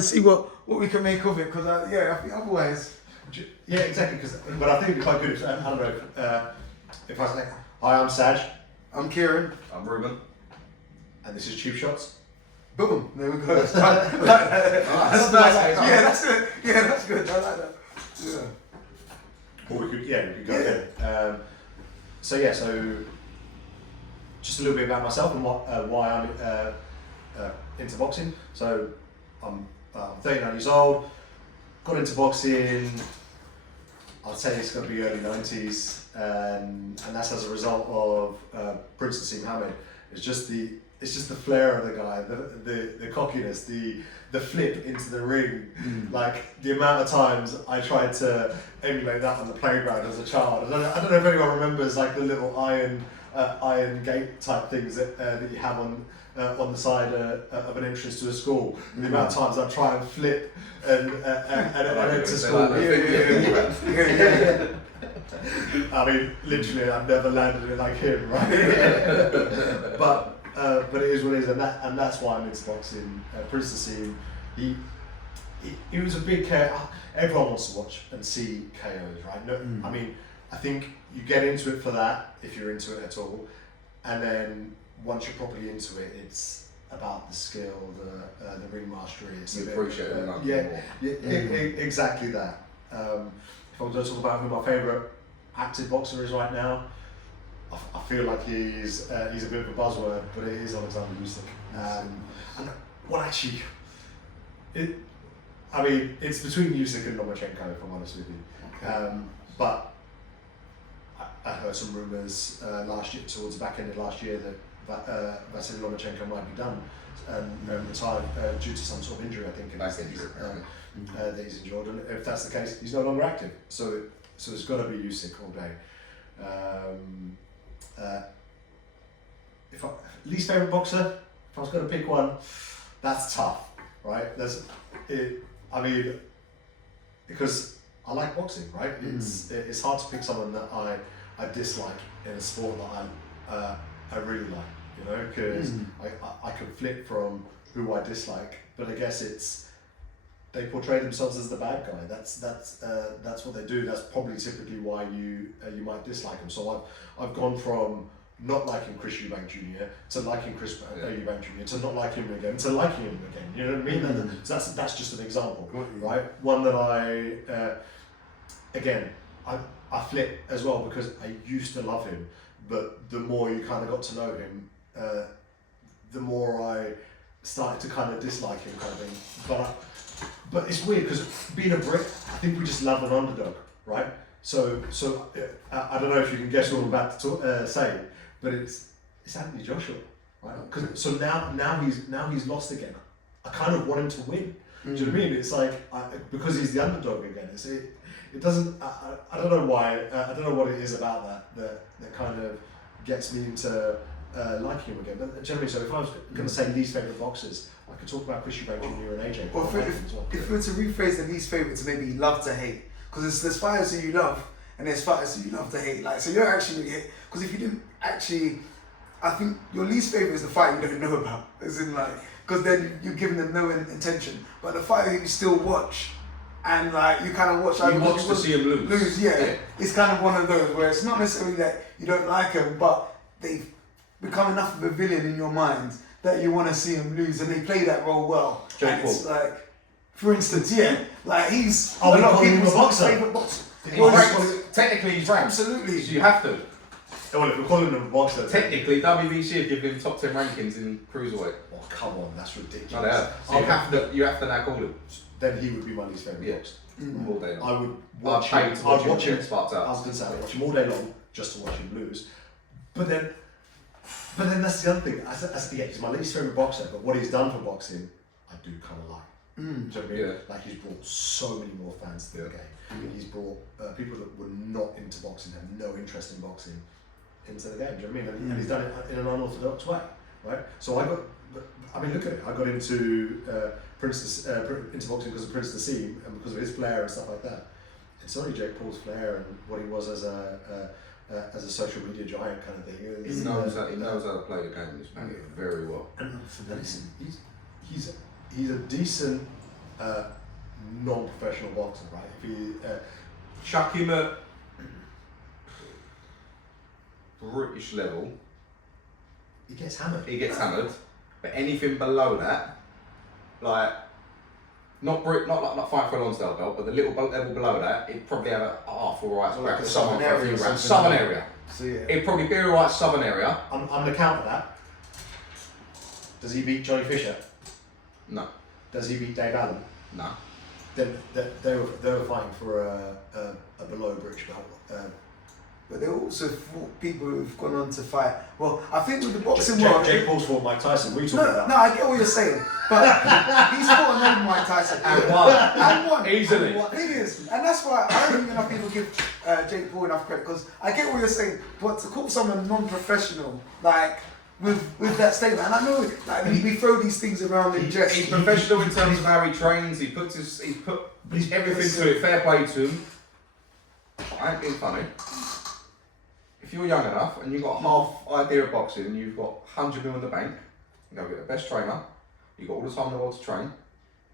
See what we can make of it, because I think otherwise. Yeah, exactly. But I think it'd be quite good if I don't know if I say, "Hi, I'm Sajjad. I'm Kieran. I'm Reuben. And this is Cheapshots." Boom. There we go. That's nice. Yeah, that's good. Yeah, that's good. I like that. Yeah. Or we could go ahead. So just a little bit about myself and why I'm into boxing. So I'm 39 years old. Got into boxing. I'd say it's going to be early 90s, and that's as a result of Prince Nassim Hamed. It's just the flair of the guy, the cockiness, the flip into the ring. Like the amount of times I tried to emulate that on the playground as a child. I don't know if anyone remembers like the little iron gate type things that you have on the side of an entrance to a school. The amount of times I try and flip and enter school. Yeah. I mean, literally, I've never landed it like him, right? But it is what it is, and that's why I'm into boxing. Prince Nassim, he was a big character. Everyone wants to watch and see KOs, right? No, I mean, I think you get into it for that if you're into it at all, and then once you're properly into it, it's about the skill, the ring mastery. It's you appreciate it more. Exactly that. If I'm going to talk about who my favourite active boxer is right now, I feel like he's a bit of a buzzword, but it is Alexander Usyk. It's between Usyk and Lomachenko, if I'm honest with you. Okay. But I heard some rumours last year, towards the back end of last year, that Vasily Lomachenko might be done and retired due to some sort of injury. I think that he's endured, and if that's the case, he's no longer active. So it's got to be Usyk all day. Least favourite boxer, if I was going to pick one, that's tough, right? Because I like boxing, right? It's hard to pick someone that I dislike in a sport that I really like, you know, because I can flip from who I dislike, but I guess they portray themselves as the bad guy. That's what they do. That's probably typically why you might dislike them. So I've gone from not liking Chris Eubank Jr. to liking Chris Eubank Jr. to not liking him again to liking him again. You know what I mean? So that's just an example, right? One that I flip as well because I used to love him, but the more you kind of got to know him, the more I started to kind of dislike him, kind of thing. But it's weird because being a Brit, I think we just love an underdog, right? So I don't know if you can guess what I'm about to say, but it's Anthony Joshua, right? So now he's lost again. I kind of want him to win. Do you know what I mean? It's like because he's the underdog again. It doesn't. I don't know why. I don't know what it is about that kind of gets me into liking him again. But generally, so if I was going to say least favourite boxers, I could talk about Chris Eubank Jr. and AJ. Well, if we were to rephrase the least favourite to maybe love to hate, because there's fighters who you love and there's fighters who you love to hate. Like, so you're actually hate, because if you didn't actually, I think your least favourite is the fight you don't know about, as in like, because then you're giving them no intention. But the fighter who you still watch, and like you kind of watch, you watch to see him lose. Yeah. It's kind of one of those where it's not necessarily that you don't like them, but they've become enough of a villain in your mind that you want to see him lose, and they play that role well. Jake Paul. It's like, for instance, like he's a lot of people's favourite boxer. Technically, he's ranked. Absolutely. So you have to. Well, if we're calling him a boxer, Technically, WBC have given him top 10 rankings in cruiserweight. oh come on, that's ridiculous. No, they have. So you have to now call him. Then he would be my least favourite boxer. All day long. I would watch him. I'd watch him. I was going to say I'd watch him all day long just to watch him lose. But then that's the other thing. He's my least favourite boxer, but what he's done for boxing, I do kind of like. Do you know what I mean? Yeah. Like he's brought so many more fans to the game. He's brought people that were not into boxing, had no interest in boxing, into the game. Do you know what I mean? And he's done it in an unorthodox way, right? So look at it. I got into into boxing because of Prince Nassim and because of his flair and stuff like that. It's only Jake Paul's flair and what he was as a social media giant kind of thing. He knows how to play the game, this man, very well. And listen, he's a decent non-professional boxer, right? If you Chuck him at British level, he gets hammered. he gets hammered. But anything below that, like not fighting for a Lonsdale belt, but the little level below that, he'd probably have a half alright Like scrap a for someone southern for a area few or rounds. something. Southern area. So yeah. It'd probably be alright southern area. I'm gonna counter that. Does he beat Johnny Fisher? No, Does he beat Dave Allen? no. Then they were fighting for a below British belt. But there are also people who've gone on to fight. Well, I think with the boxing world, Jake Paul's fought Mike Tyson. What are you talking about? no, I get what you're saying, but he's fought another Mike Tyson And won. and won Easily. The thing is, and that's why I don't think enough people give Jake Paul enough credit, because I get what you're saying, but to call someone non-professional, like with that statement, and I know like we throw these things around in jest. He's professional in terms of how he trains. He's put everything to it. Fair play to him. I ain't being funny. If you're young enough and you've got half idea of boxing and you've got 100 mil in the bank, you go get the best trainer, you've got all the time in the world to train,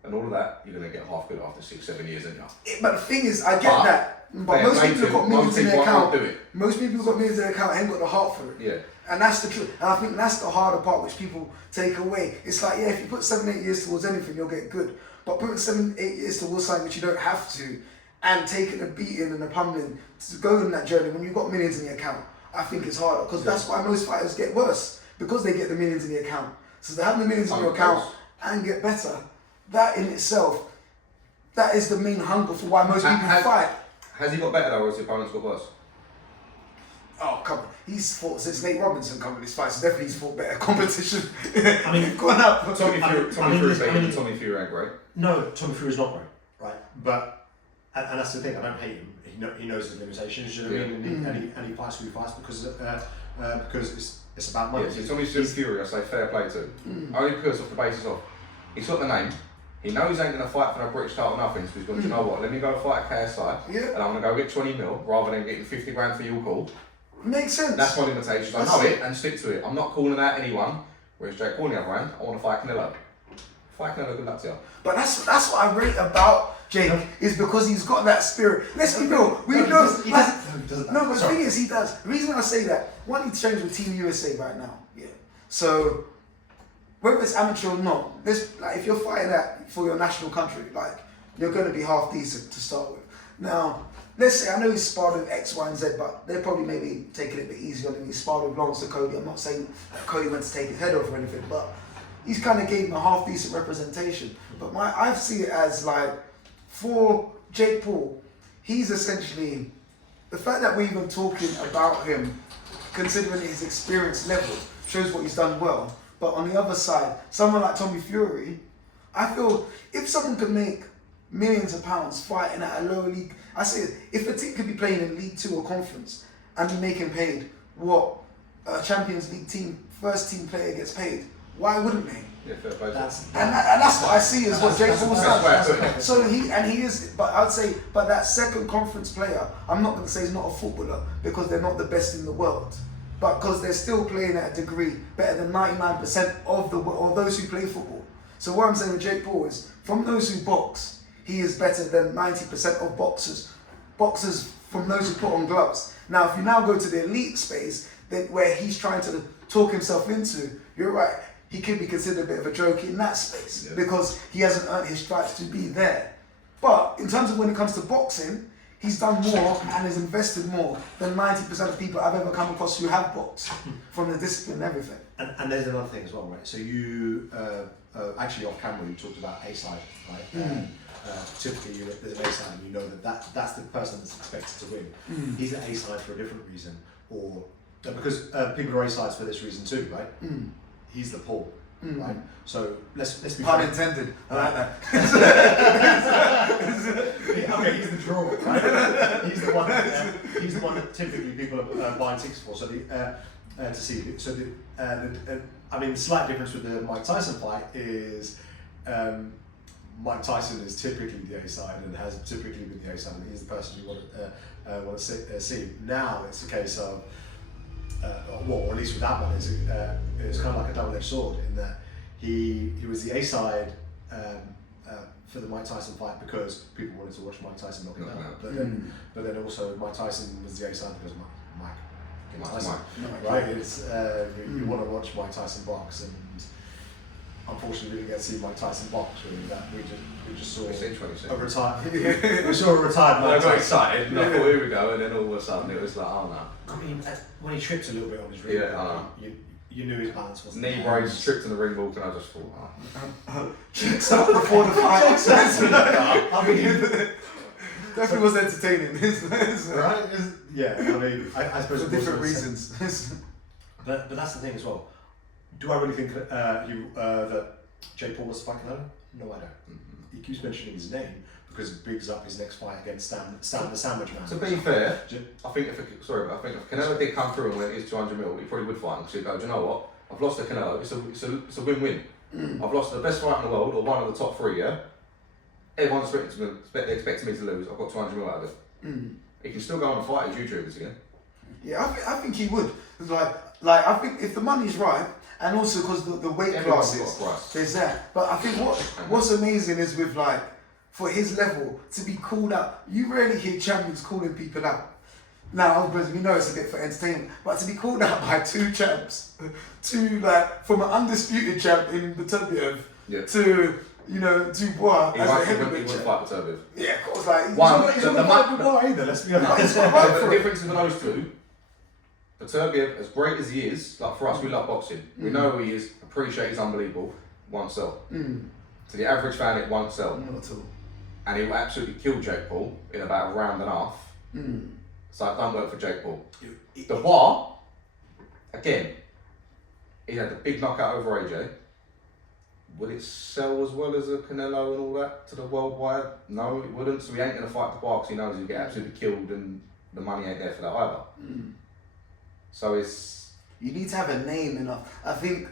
and all of that, you're going to get half good after 6-7 years, aren't you? But the thing is, I get that. But most people have got millions in their account. Most people have got millions in their account and ain't got the heart for it. Yeah. And that's the truth. And I think that's the harder part which people take away. It's like, yeah, if you put 7-8 years towards anything, you'll get good. But putting 7-8 years towards something which you don't have to, and taking a beating and a pummeling to go on that journey when you've got millions in your account, I think it's harder. Because that's why most fighters get worse. Because they get the millions in the account. So they have the millions in your account and get better. That in itself, that is the main hunger for why most people fight. Has he got better though, or has his opponents got worse? Oh, come on. He's fought since Nate Robinson come in this fight, so definitely he's fought better competition. I mean, gone up. Tommy Fury ain't great. No, Tommy Fury's not great, right? But and that's the thing. I don't hate him. He knows his limitations. You know what I mean? And he fights who he fights because it's about money. Yeah, so Tommy Fury, I say fair play to. Only because of the basis of he's got the name. He knows he ain't going to fight for no British title nothing, so he's going, do you know what, let me go fight at KSI, and I'm going to go get 20 mil rather than getting 50 grand for your call. Makes sense. That's my limitations. I know it and stick to it. I'm not calling out anyone. Whereas Jake Paul on the other hand, I want to fight Canelo. Fight Canelo, good luck to you. But that's what I rate about Jake, is because he's got that spirit. Let's be real. We know. He doesn't. No, but the thing is, he does. The reason I say that, one, he trains with Team USA right now. Yeah. So, whether it's amateur or not, like, if you're fighting that for your national country, like, you're going to be half decent to start with. Now, let's say, I know he's sparred with X, Y, and Z, but they're probably maybe taking it a bit easier than he sparred with Lawrence to Cody. I'm not saying that Cody went to take his head off or anything, but he's kind of gave him a half decent representation. But I see it as like, for Jake Paul, he's essentially, the fact that we're even talking about him, considering his experience level, shows what he's done well. But on the other side, someone like Tommy Fury, I feel if someone can make millions of pounds fighting at a lower league, I say if a team could be playing in League 2 or Conference and be making paid what a Champions League team, first team player gets paid, why wouldn't they? Yeah, fair play. And that's what I see as what Jake Paul's done. So he is, but I'd say, but that second conference player, I'm not going to say he's not a footballer because they're not the best in the world, but because they're still playing at a degree better than 99% of the world, or those who play football. So what I'm saying with Jake Paul is, from those who box, he is better than 90% of boxers. Boxers from those who put on gloves. Now, if you now go to the elite space, then where he's trying to talk himself into, you're right. He could be considered a bit of a joke in that space because he hasn't earned his stripes to be there. But in terms of when it comes to boxing, he's done more and has invested more than 90% of people I've ever come across who have boxed from the discipline and everything. And there's another thing as well, right? So you, actually off camera, you talked about A-side, right? Typically there's an A-side and you know that's the person that's expected to win. He's an A-side for a different reason, or because people are A-sides for this reason too, right? He's the Paul, right? So let's be pun intended. I like that. Okay, he's the draw, right? He's the one that typically people are buying tickets for. So to see. So I mean, the slight difference with the Mike Tyson fight is Mike Tyson is typically the A side and has typically been the A side. He's the person you want to see. Now it's a case of. Or at least with that one, it was kind of like a double-edged sword in that he was the A side for the Mike Tyson fight because people wanted to watch Mike Tyson knock him Knock him out. out. But then also Mike Tyson was the A side because Mike Tyson, Mike. right? It's you want to watch Mike Tyson box, and unfortunately we didn't get to see Mike Tyson box. We just saw It's interesting. a retired. We saw a retired I Mike got Tyson. excited and I thought, here we go, and then all of a sudden it was like, oh no. I mean, when he tripped a little bit on his ring, Yeah, I know. you knew his balance wasn't Knee there. brace, tripped in the ring walk, and I just thought, oh. Cheeks up before the fight. I mean, Definitely was entertaining. right? Yeah, I mean, I suppose For it different wasn't- reasons. But that's the thing as well. Do I really think that Jake Paul was the fight Canelo? No, I don't. He keeps mentioning his name because it bigs up his next fight against Stan the Sandwich Man. To be fair, I think if Canelo did come through and went, here's 200 mil, he probably would fight him because he'd go, do you know what? I've lost to Canelo, it's a win-win. I've lost to the best fighter in the world, or one of the top 3, yeah? Everyone's expecting me to lose, I've got 200 mil out of it. He can still go on and fight his YouTubers again. Yeah, I think he would. Like I think if the money's right, and also because the weight Everyone's classes, got a price. there's that. But I think what's amazing is with like, for his level, to be called out, you rarely hear champions calling people out. Now, obviously, we know it's a bit for entertainment, but to be called out by 2 champs, from an undisputed champ in Beterbiev to, Dubois He as a wouldn't heavyweight champ. fight Beterbiev. Yeah, of course, like, He's not fighting Dubois either, let's be honest. But the difference in those two, Beterbiev, as great as he is, like for us, we love boxing. We know who he is, appreciate he's unbelievable, won't sell. To the average fan, it won't sell. Not at all. And he will absolutely kill Jake Paul in about a round and a half. So it don't work for Jake Paul. Dubois, again, he had the big knockout over AJ. Would it sell as well as a Canelo and all that to the worldwide? No, it wouldn't. So he ain't going to fight Dubois because he knows he'll get absolutely killed and the money ain't there for that either. So it's... You need to have a name enough. I think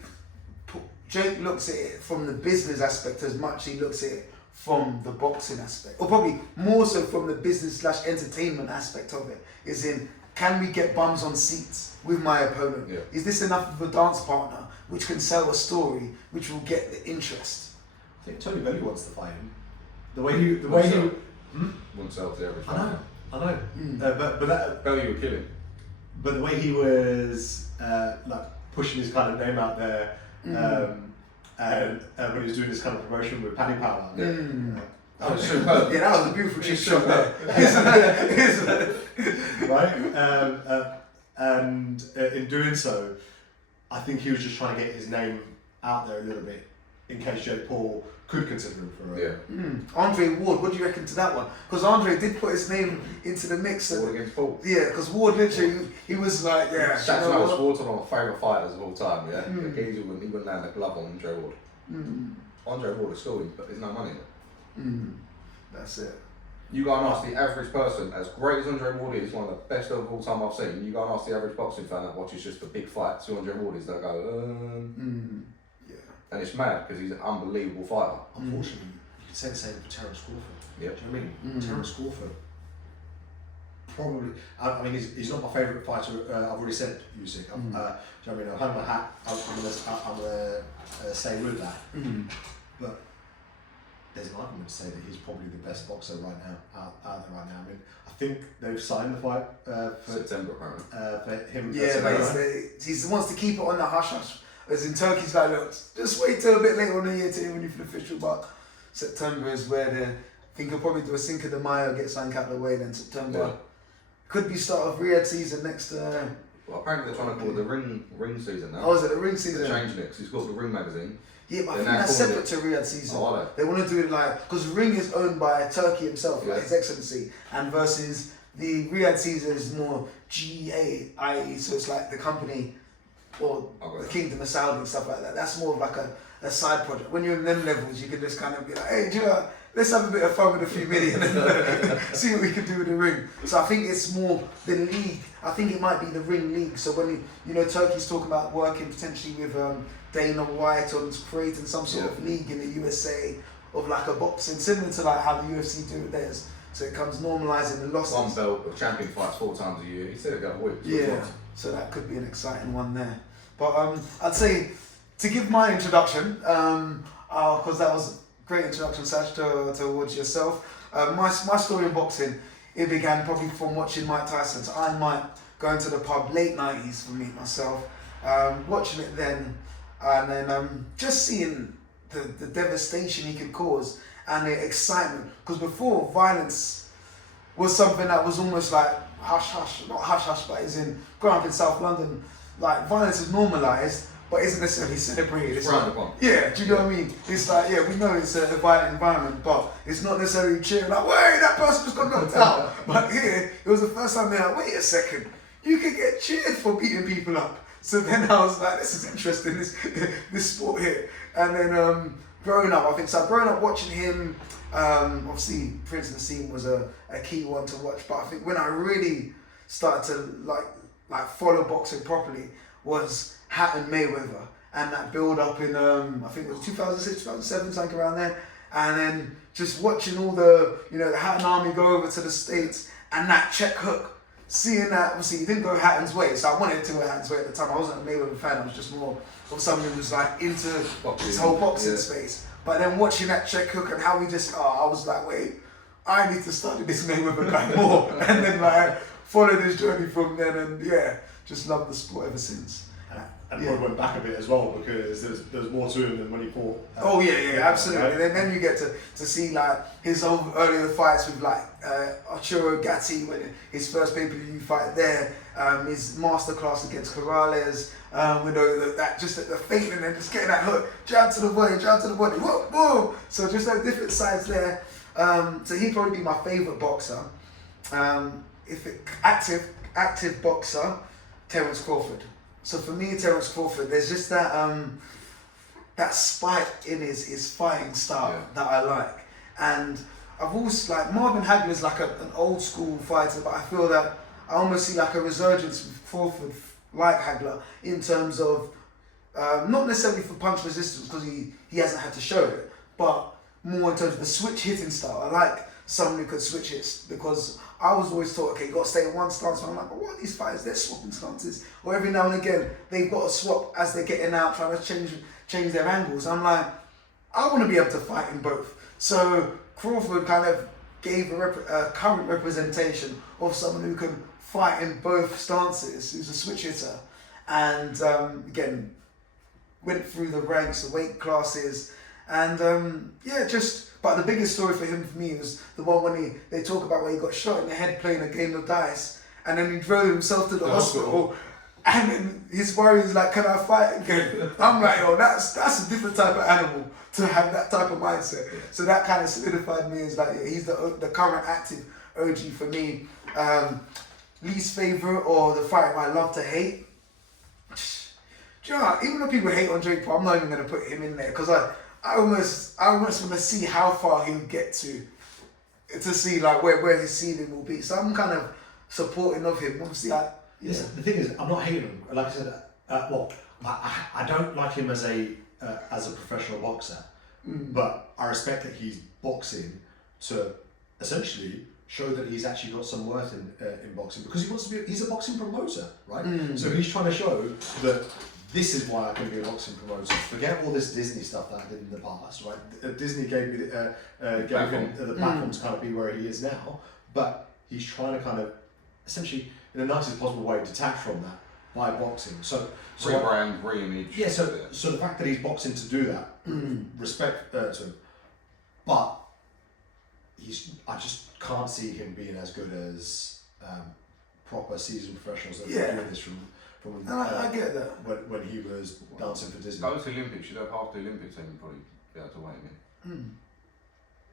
Jake looks at it from the business aspect as much as he looks at it from the boxing aspect. Or probably more so from the business/entertainment aspect of it. Is in, can we get bums on seats with my opponent? Yeah. Is this enough of a dance partner which can sell a story which will get the interest? I think Tony Bellew wants to fight him. The way Wouldn't he. sell. Wouldn't sell to the average fan. I know. But that. Bellew would kill him. But the way he was like pushing his kind of name out there, and when he was doing this kind of promotion with Paddy Power. That was superb. Yeah, that was a beautiful cheap shot there. Right? And in doing so, I think he was just trying to get his name out there a little bit in case Jake Paul could consider him for a... Andre Ward, what do you reckon to that one? Because Andre did put his name into the mix. Ward against Paul. Yeah, because Ward literally, he was like, yeah. That's Ward's one of my favourite fighters of all time, yeah? He wouldn't land a glove on Andre Ward. Andre Ward is still in, but there's no money in it. That's it. You go and ask the average person, as great as Andre Ward is, one of the best of all time I've seen, you go and ask the average boxing fan that watches just the big fights who Andre Ward is, they'll go, Yeah. And it's mad because he's an unbelievable fighter. Unfortunately, you could say the same for Terence Crawford. Yep. Do you know what I mean? Terence Crawford, probably, I mean, he's not my favourite fighter, I've already said Usyk. Do you know what I mean? I'll hang my hat, I'm gonna stay with that. But there's an argument to say that he's probably the best boxer right now, out there right now. I mean, I think they've signed the fight for September, apparently. for him. Yeah, but he wants to keep it on the hush hush. As in Turkey's like, look, just wait till a bit later on the year to hear when you feel official, but September is where I think he'll probably do a Cinco de Mayo, get something out of the way, then September. Yeah. Could be start of Riyadh season next. Well, apparently they're trying to call it the ring season now. Oh, is it the ring season? They're changing it because he's got the Ring magazine. Yeah, but I They're think now that's calling separate to Riyadh season. Oh, are They want to do it like, because Ring is owned by Turkey himself, Yeah. like His Excellency, and versus the Riyadh season is more GAIE, so it's like the company or the Kingdom of Saudi and stuff like that. That's more of like a side project. When you're in them levels, you can just kind of be like, hey, do you know what? Let's have a bit of fun with a few million and see what we can do with the Ring. So I think it's more the league. I think it might be the Ring league. So when Turkey's talking about working potentially with Dana White on creating some sort of league in the USA of like a boxing, similar to like how the UFC do with theirs. So it comes normalising the losses. One belt of champion fights 4 times a year. He said it got a week. Yeah. So that could be an exciting one there. But I'd say to give my introduction, because that was great introduction, Sajjad, towards yourself. My story in boxing, it began probably from watching Mike Tyson. So I might going to the pub late 90s for me myself, watching it then, and then just seeing the devastation he could cause and the excitement. Because before, violence was something that was almost like hush hush, not hush hush, but is in growing up in South London, like violence is normalised, but isn't necessarily celebrated. It's like, yeah, do you know what I mean? It's like, yeah, we know it's a violent environment, but it's not necessarily cheering like, wait, that person just got knocked out. But here, it was the first time they're like, wait a second, you could get cheered for beating people up. So then I was like, this is interesting, this sport here. And then growing up, I think so. Growing up watching him, obviously Prince and the Scene was a key one to watch. But I think when I really started to like follow boxing properly was Hatton Mayweather and that build up in I think it was 2006, 2007, something around there. And then just watching all the the Hatton army go over to the States and that check hook. Seeing that, obviously, he didn't go Hatton's way, so I wanted to go Hatton's way at the time. I wasn't a Mayweather fan, I was just more of someone who was like into this whole boxing space. But then watching that check hook and how he just, I was like, wait, I need to study this Mayweather guy more. And then like followed his journey from then, and yeah, just loved the sport ever since. And probably went back a bit as well because there's more to him than when he fought. Oh yeah, absolutely. Right? And then you get to see like his old earlier fights with like Arturo Gatti, when his first pay-per-view fight there, his masterclass against Corrales, that just the feint and then just getting that hook, jab to the body, whoa, whoa. So just like different sides there. So he'd probably be my favourite boxer. Active boxer, Terence Crawford. So for me, Terence Crawford, there's just that spike in his fighting style that I like. And I've also, like, Marvin Hagler's like an old school fighter, but I feel that I almost see like a resurgence with Crawford like Hagler in terms of, not necessarily for punch resistance because he hasn't had to show it, but more in terms of the switch hitting style. I like someone who could switch hits because I was always taught, okay, you got to stay in one stance. And I'm like, but what are these fighters? They're swapping stances. Or every now and again, they've got to swap as they're getting out, trying to change their angles. I'm like, I want to be able to fight in both. So Crawford kind of gave a current representation of someone who can fight in both stances, who's a switch hitter. And again, went through the ranks, the weight classes, and but the biggest story for me was the one when they talk about where he got shot in the head playing a game of dice, and then he drove himself to the hospital, and then his warrior's like, can I fight again? I'm like, oh, that's a different type of animal to have that type of mindset. So that kind of solidified me as like, he's the current active OG for me. Least favourite or the fighter I love to hate? Do you know what? Even though people hate on Jake Paul, I'm not even going to put him in there because I almost want to see how far he'll get to see like where his ceiling will be. So I'm kind of supporting of him. Obviously, the thing is, I'm not hating him. Like I said, I don't like him as a professional boxer, but I respect that he's boxing to essentially show that he's actually got some worth in boxing because he's a boxing promoter, right? So he's trying to show that. This is why I can be a boxing promoter. Forget all this Disney stuff that I did in the past, right? Disney gave me the platform to kind of be where he is now, but he's trying to kind of, essentially, in the nicest possible way, detach from that by boxing. So rebrand, re-image. Yeah. So the fact that he's boxing to do that, respect to him, but I just can't see him being as good as proper seasoned professionals that are doing this from. I get that. When he was dancing for Disney. Go to the Olympics, you'd have half the Olympics and you'd probably be able to weigh him in.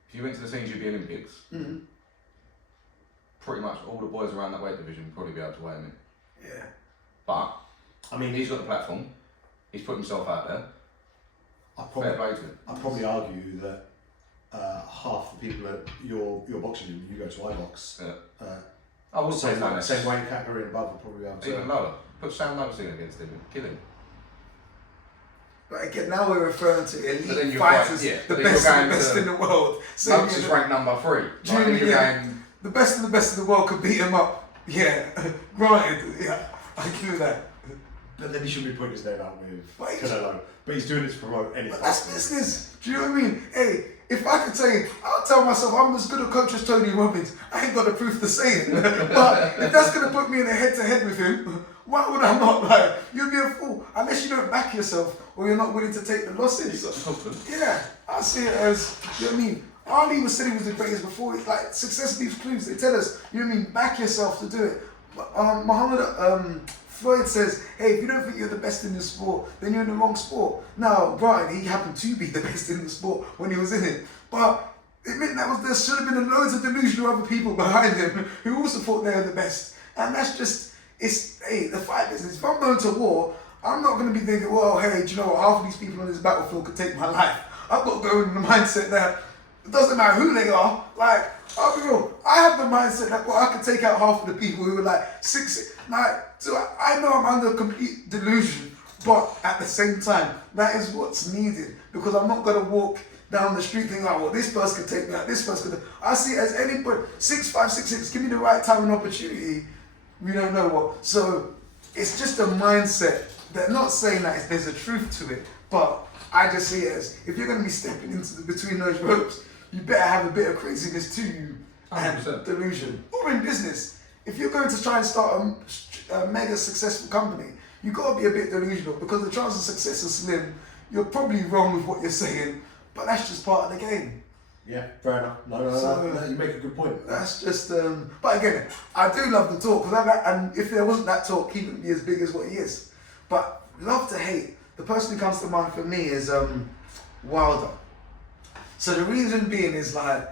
If you went to the scenes, you'd be Olympics. Pretty much all the boys around that weight division would probably be able to weigh him in. Yeah. But, I mean, he's got the platform. He's put himself out there. Fair play to him. I'd probably argue that half the people at your boxing gym, you go to iBox. I would say same weight category and above would probably be able to. Even lower. Put Sam Noakes in against him and kill him. But again, now we're referring to elite fighters, the best in the world. So Noakes is ranked number 3. The best of the best in the world could beat him up. Yeah, granted. Yeah, I do that. But then he shouldn't be putting his name out with Canelo. But he's doing it to promote anything. But that's business. Do you know what I mean? Hey, if I could say, I'll tell myself I'm as good a coach as Tony Robbins. I ain't got the proof to say it. But if that's going to put me in a head-to-head with him, why would I not? Like, you'd be a fool. Unless you don't back yourself or you're not willing to take the losses. Yeah, I see it as, you know what I mean? Ali was said he was the greatest before. Like, success leaves clues. They tell us, you know what I mean? Back yourself to do it. But Muhammad Floyd says, hey, if you don't think you're the best in the sport, then you're in the wrong sport. Now, granted, he happened to be the best in the sport when he was in it. But it meant there should have been loads of delusional other people behind him who also thought they were the best. And that's just, the fight business. If I'm going to war, I'm not going to be thinking, well, hey, do you know what, half of these people on this battlefield could take my life. I've got to go in the mindset that it doesn't matter who they are. Like, I'll be real, I have the mindset that, well, I could take out half of the people who were like so I know I'm under complete delusion, but at the same time, that is what's needed, because I'm not going to walk down the street thinking, oh, well, this person could take me out, this person could. I see it as anybody, 6'5", 6'6", give me the right time and opportunity, we don't know what. So it's just a mindset. They're not saying that there's a truth to it, but I just see it as, if you're going to be stepping into between those ropes, you better have a bit of craziness to you and 100%. delusion. Or in business, if you're going to try and start a mega successful company, you've got to be a bit delusional, because the chance of success is slim. You're probably wrong with what you're saying, but that's just part of the game. Yeah, fair enough. No, you make a good point. That's just, but again, I do love the talk, and if there wasn't that talk, he wouldn't be as big as what he is. But love to hate, the person who comes to mind for me is Wilder. So the reason being is like,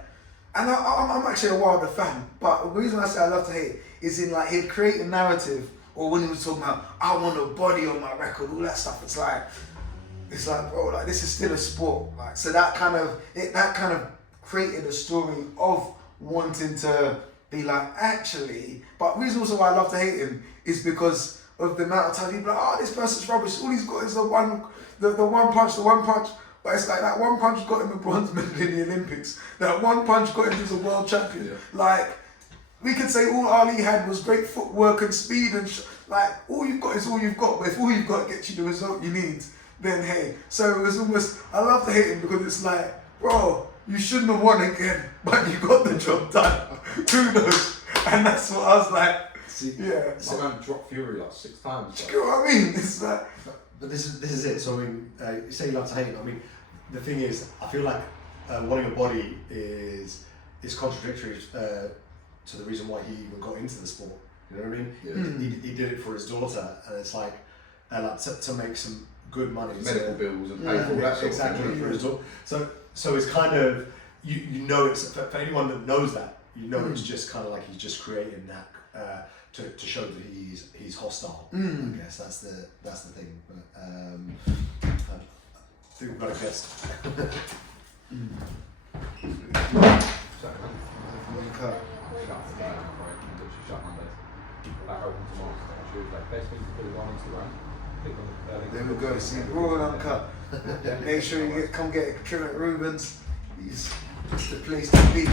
and I'm actually a Wilder fan, but the reason I say I love to hate is in like, he'd create a narrative, or when he was talking about, I want a body on my record, all that stuff, it's like, bro, like, this is still a sport. Like, so that kind of created a story of wanting to be like, actually, but the reason also why I love to hate him is because of the amount of time people are like, oh, this person's rubbish, all he's got is the one punch, but it's like that one punch got him a bronze medal in the Olympics, that one punch got him as a world champion. Yeah. Like, we could say all Ali had was great footwork and speed and like, all you've got is all you've got, but if all you've got gets you the result you need, then hey. So it was almost, I love to hate him because it's like, bro, you shouldn't have won again, but you got the job done. Kudos. And that's what I was like, yeah. My man dropped Fury like 6 times. Do you know what I mean? It's like, but this is it. So I mean, you say you love to hate. I mean, the thing is, I feel like wanting a body is contradictory to the reason why he even got into the sport. You know what I mean? Yeah. He did it for his daughter, and it's like to make some good money, medical bills and pay for all that sort exactly of thing. For his daughter. So it's kind of you know, it's for anyone that knows that, you know, it's just kind of like he's just creating that to show that he's hostile. I guess that's the thing. But I think we've got a guest. There we go, see, raw and uncut. Make sure you come get Kieran at Reuben's. It's the place to be.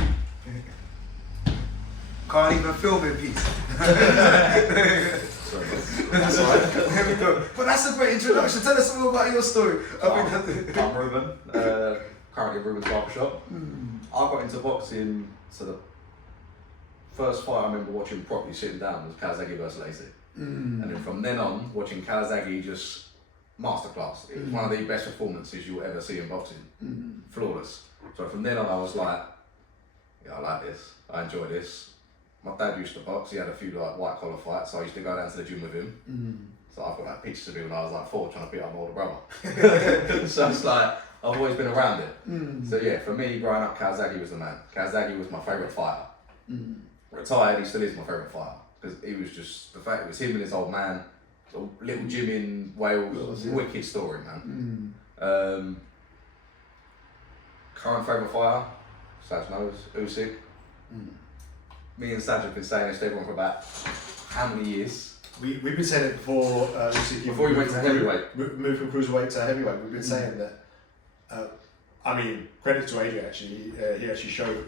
Can't even film in peace. Sorry. That's right. There we go. But that's a great introduction. Tell us all about your story. I'm Reuben, currently at Reuben's Barbershop. I got into boxing, so the first fight I remember watching properly sitting down was Kazagi versus Lacey. And then from then on, watching Kazagi just masterclass. It was one of the best performances you'll ever see in boxing. Flawless. So from then on I was like, yeah, I like this. I enjoy this. My dad used to box, he had a few like white collar fights, so I used to go down to the gym with him. So I've got like pictures of him when I was like 4 trying to beat up my older brother. So it's like, I've always been around it. So yeah, for me growing up, Kazagi was the man. Kazagi was my favourite fighter. Retired, he still is my favourite fighter. Because he was just, the fact it was him and his old man, little gym in Wales, wicked story, man. Current favourite fighter, Sajjad knows, Husain. Me and Sajjad have been saying this to everyone for about how many years? We've been saying it before. Before he went to heavyweight. Moved from cruiserweight to heavyweight. We've been saying that. I mean, credit to Adrian actually. He actually showed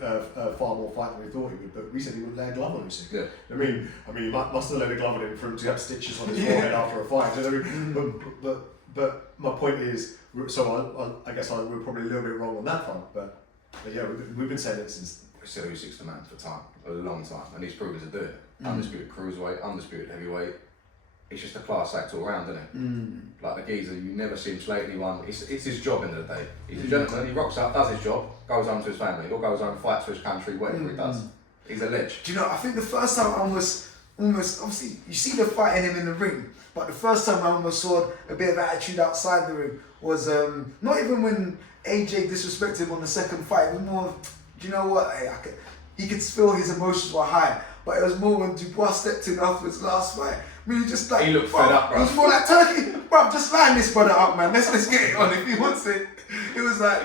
far more fight than we thought he would. But recently he wouldn't lay a glove on Husain. Yeah. I mean, he must have laid a glove on him for him to have stitches on his forehead after a fight. You know what I mean? But my point is, so I guess we're probably a little bit wrong on that front. But But yeah, we've been saying it since. We said Usyk's the man for time, a long time, and he's proven to do it. Undisputed cruiserweight, undisputed heavyweight. It's just a class act all round, isn't it? Like the geezer, you never see him slay anyone. It's his job in the day. He's a gentleman, he rocks up, does his job, goes home to his family, or goes home, fights for his country, whatever he does. He's a ledge. Do you know, I think the first time I almost, obviously, you see the fight in him in the ring, but the first time I almost saw a bit of attitude outside the ring was not even when AJ disrespected him on the second fight. It was more, do you know what? Hey, he could feel his emotions were high, but it was more when Dubois stepped in after his last fight. I mean, he just like, he looked fed up, bro. It was more like Turkey, bro. Just line this brother up, man. Let's get it on if he wants it. It was like.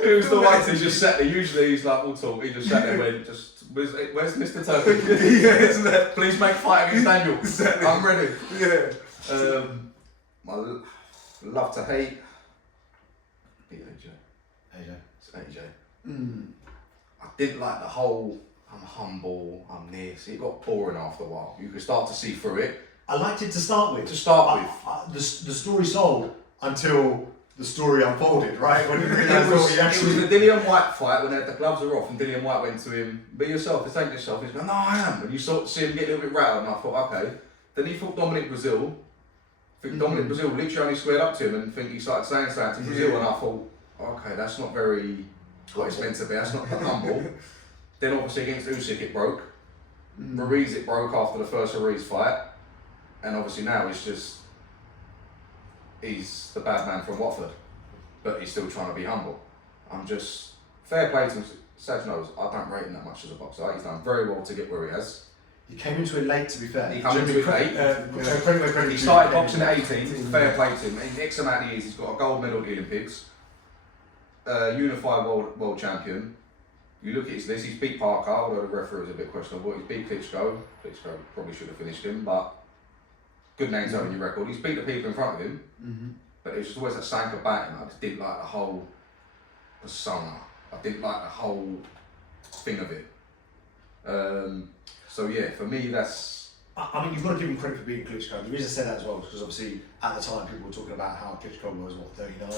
It was the way he just sat there. Usually he's like, we'll talk. He just sat there when where's Mr. Turkey? Yeah, please make fight against Daniel. Exactly. I'm ready. Yeah. My love to hate. AJ. It's AJ. I didn't like the whole, I'm humble, I'm this. It got boring after a while. You could start to see through it. I liked it to start with. The story sold until the story unfolded, right? When you realised what he actually... It was the Dillian White fight when the gloves are off and Dillian White went to him, be yourself, this ain't yourself. He's going, no, I am. And you sort of see him get a little bit rattled and I thought, okay. Then he fought Dominic Brazil. I think Dominic Brazil literally only squared up to him and think he started saying something to Brazil and I thought, okay, that's not very what it's meant to be, that's not humble. Then obviously against Usyk it broke. Ruiz it broke after the first Ruiz fight. And obviously now it's just, he's the bad man from Watford, but he's still trying to be humble. I'm just, fair play to him. Sajjad knows, I don't rate him that much as a boxer. He's done very well to get where he has. He came into it late, to be fair. He came into it late. He started boxing at 18, fair play to him. In X amount of years, he's got a gold medal at the Olympics, unified world champion. You look at his list, he's beat Parker, although the referee was a bit questionable. He's beat Klitschko. Klitschko probably should have finished him, but good names on your record. He's beat the people in front of him, but it was just always that sank about him. I just didn't like the whole persona. I didn't like the whole thing of it. So yeah, for me that's... I mean, you've got to give him credit for beating Klitschko. The reason I say that as well is because obviously at the time people were talking about how Klitschko was, 39?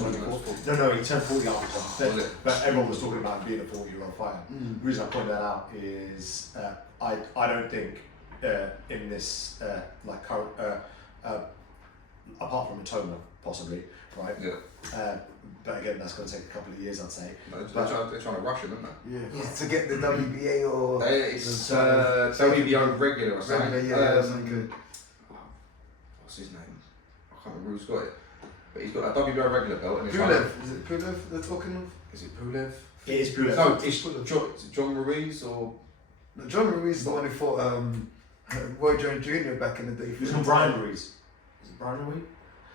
When he fought. No, he turned 40 after. But everyone was talking about him being a 40-year-old fighter. The reason I point that out is I don't think in this like current apart from Matoma possibly, right? Yeah. But again, that's going to take a couple of years, I'd say. They're trying to rush him, aren't they? Yeah. To get the WBA or it's WBO regular or something. Something good. What's his name? I can't remember who's got it. But he's got a WBO regular belt. And Pulev. Is it Pulev they're talking of? Is it Pulev? It is Pulev. No, it's John Ruiz or... No, John Ruiz is the one who fought Roy Jones Jr. back in the day. It was not Brian Ruiz. Is it Brian Ruiz?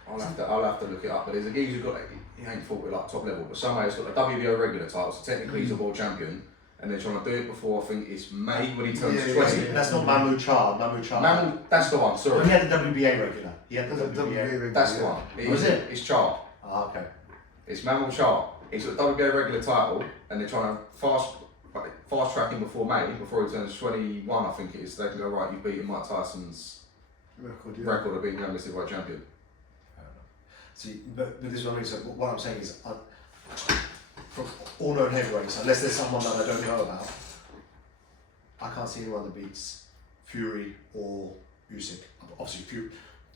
I'll have to look it up, but there's a geezer who's got, he ain't fought with like top level, but somehow he's got the WBO regular title, so technically he's a world champion, and they're trying to do it before, I think it's May when he turns 20. That's not Mahmoud Char. That's the one, sorry. He had the WBA regular. He had the WBA regular. That's the one. Was it? It's Char. Ah, okay. It's Mahmoud Char. He's got the WBA regular title, and they're trying to fast track him before May, before he turns 21, I think it is. They can go, right, you've beaten Mike Tyson's record of being the youngest world champion. See, but this is what I mean. So what I'm saying is, from all known heavyweights, unless there's someone that I don't know about, I can't see anyone that beats Fury or Usyk. Obviously,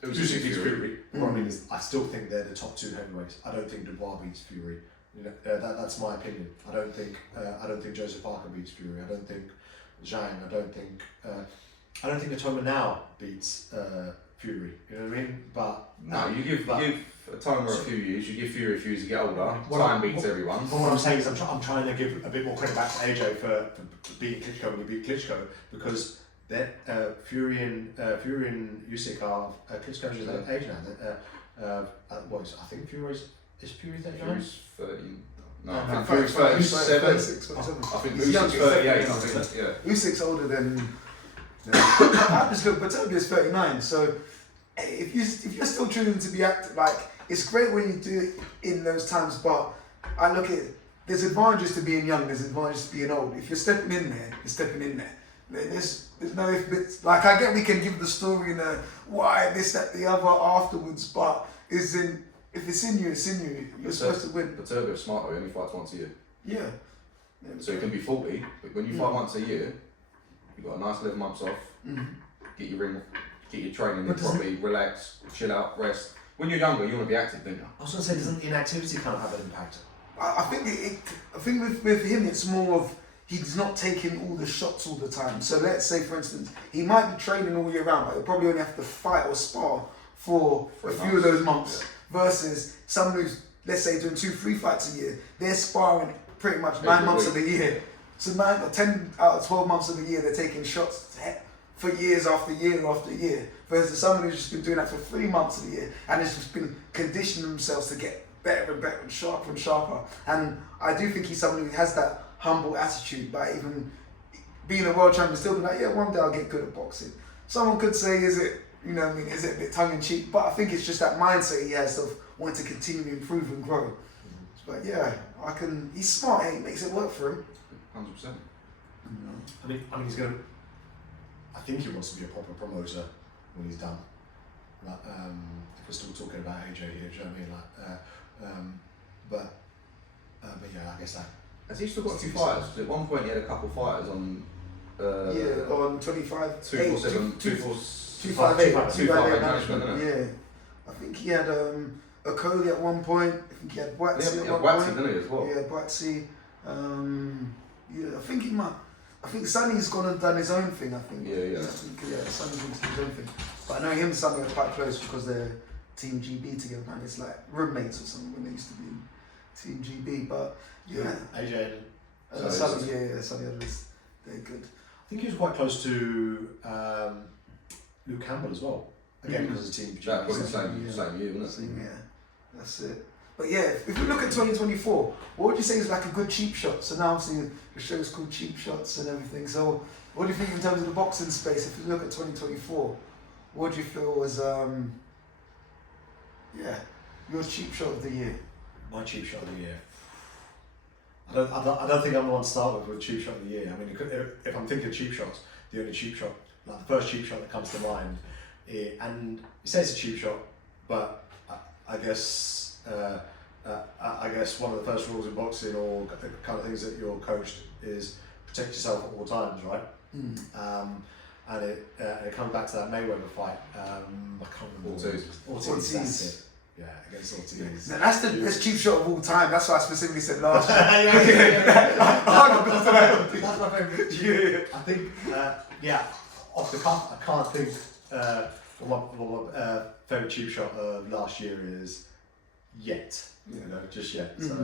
Usyk beats Fury. What I mean is, I still think they're the top two heavyweights. I don't think Dubois beats Fury. You know, that's my opinion. I don't think Joseph Parker beats Fury. I don't think Zhang. I don't think Atoma now beats Fury. You know what I mean? But no, you give Atoma a few years. You give Fury a few years to get older. Time beats everyone. But what I'm saying is, I'm trying to give a bit more credit back to AJ for beating Klitschko when he beat Klitschko, because Fury and Usyk are Klitschko's age now. I think Fury's. Is Fury 39? Fury's 30. No, I think Fury's 37. I think Usyk's 38. I think, yeah. Usyk's older than. I just look, but Toby is 39. So if you're still choosing to be active, like it's great when you do it in those times. But I look at there's advantages to being young. There's advantages to being old. If you're stepping in there, you're stepping in there. There's no if it's like I get we can give the story and why this that the other afterwards, but if it's in you, it's in you. You're supposed to win. But Turbo's smart though, he only fights once a year. Yeah. So it can be 40, but when you fight once a year, you've got a nice 11 months off, get your ring, get your training in properly, relax, chill out, rest. When you're younger, you want to be active, don't you? I was going to say, doesn't inactivity kind of have an impact? I think I think with him it's more of he's not taking all the shots all the time. So let's say for instance he might be training all year round, but he'll probably only have to fight or spar for a few of those months. Versus someone who's, let's say, doing 2-3 fights a year, they're sparring pretty much 9 months of the year. So 9 or 10 out of 12 months of the year they're taking shots for years after year after year. Versus someone who's just been doing that for 3 months of the year and has just been conditioning themselves to get better and better and sharper and sharper. And I do think he's someone who has that humble attitude by even being a world champion, still being like, yeah, one day I'll get good at boxing. Someone could say, is it a bit tongue in cheek? But I think it's just that mindset he has of wanting to continue to improve and grow. But yeah, he's smart, he makes it work for him. 100%. I mean, he's going to, I think he wants to be a proper promoter when he's done. Like, if we're still talking about AJ here, do you know what I mean? But yeah, I guess that. Has he still got a few fighters? Because at one point he had a couple fighters on. On 25. 247, 258 management, isn't it? Yeah. I think he had Okoli at one point. I think he had Watsy Yeah, at one Watsy, point. didn't he, as well? Yeah, Watsy. Yeah, I think he might. I think Sonny's gone and done his own thing, I think. Yeah. I think, Sonny's gone to do his own thing. But I know him and Sonny are quite close because they're Team GB together, man. It's like roommates or something when they used to be in Team GB. But yeah. AJ and Sonny, Sonny Edwards, they're good. I think he was quite close to Luke Campbell as well. Again, because of Team That was the GB. same year, wasn't it? Yeah, that's it. But yeah, if we look at 2024, what would you say is like a good cheap shot? So now obviously the show's called Cheapshots and everything. So what do you think in terms of the boxing space? If you look at 2024, what do you feel was your cheap shot of the year? My cheap shot of the year. I don't think I'm the one to start with cheap shot of the year. I mean, if I'm thinking cheap shots, the only cheap shot, like the first cheap shot that comes to mind, and it says it's a cheap shot, but I guess one of the first rules in boxing, or the kind of things that you're coached, is protect yourself at all times, right? And it comes back to that Mayweather fight. I can't remember. Ortiz. That's it. Yeah, against Ortiz. Now that's the best cheap shot of all time. That's why I specifically said last year. That's my favourite. I think, off the cuff, I can't think what my favourite cheap shot of last year is yet. Just yet. So,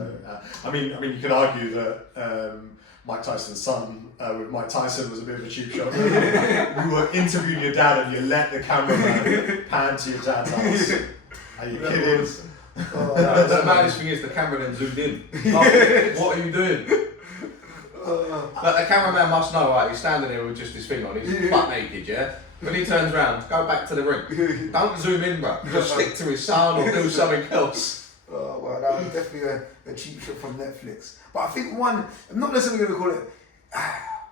I mean, you can argue that Mike Tyson's son with Mike Tyson was a bit of a cheap shot. You were interviewing your dad and you let the cameraman pan to your dad's house. Are you kidding? The maddest thing is the camera then zoomed in. What are you doing? Like the cameraman must know, right? He's standing there with just his thing on. He's butt naked, yeah? When he turns around, go back to the ring. Don't zoom in, bro. Just stick to his son or do something else. Well, that was definitely a cheap shot from Netflix. But I think one, I'm not necessarily going to call it,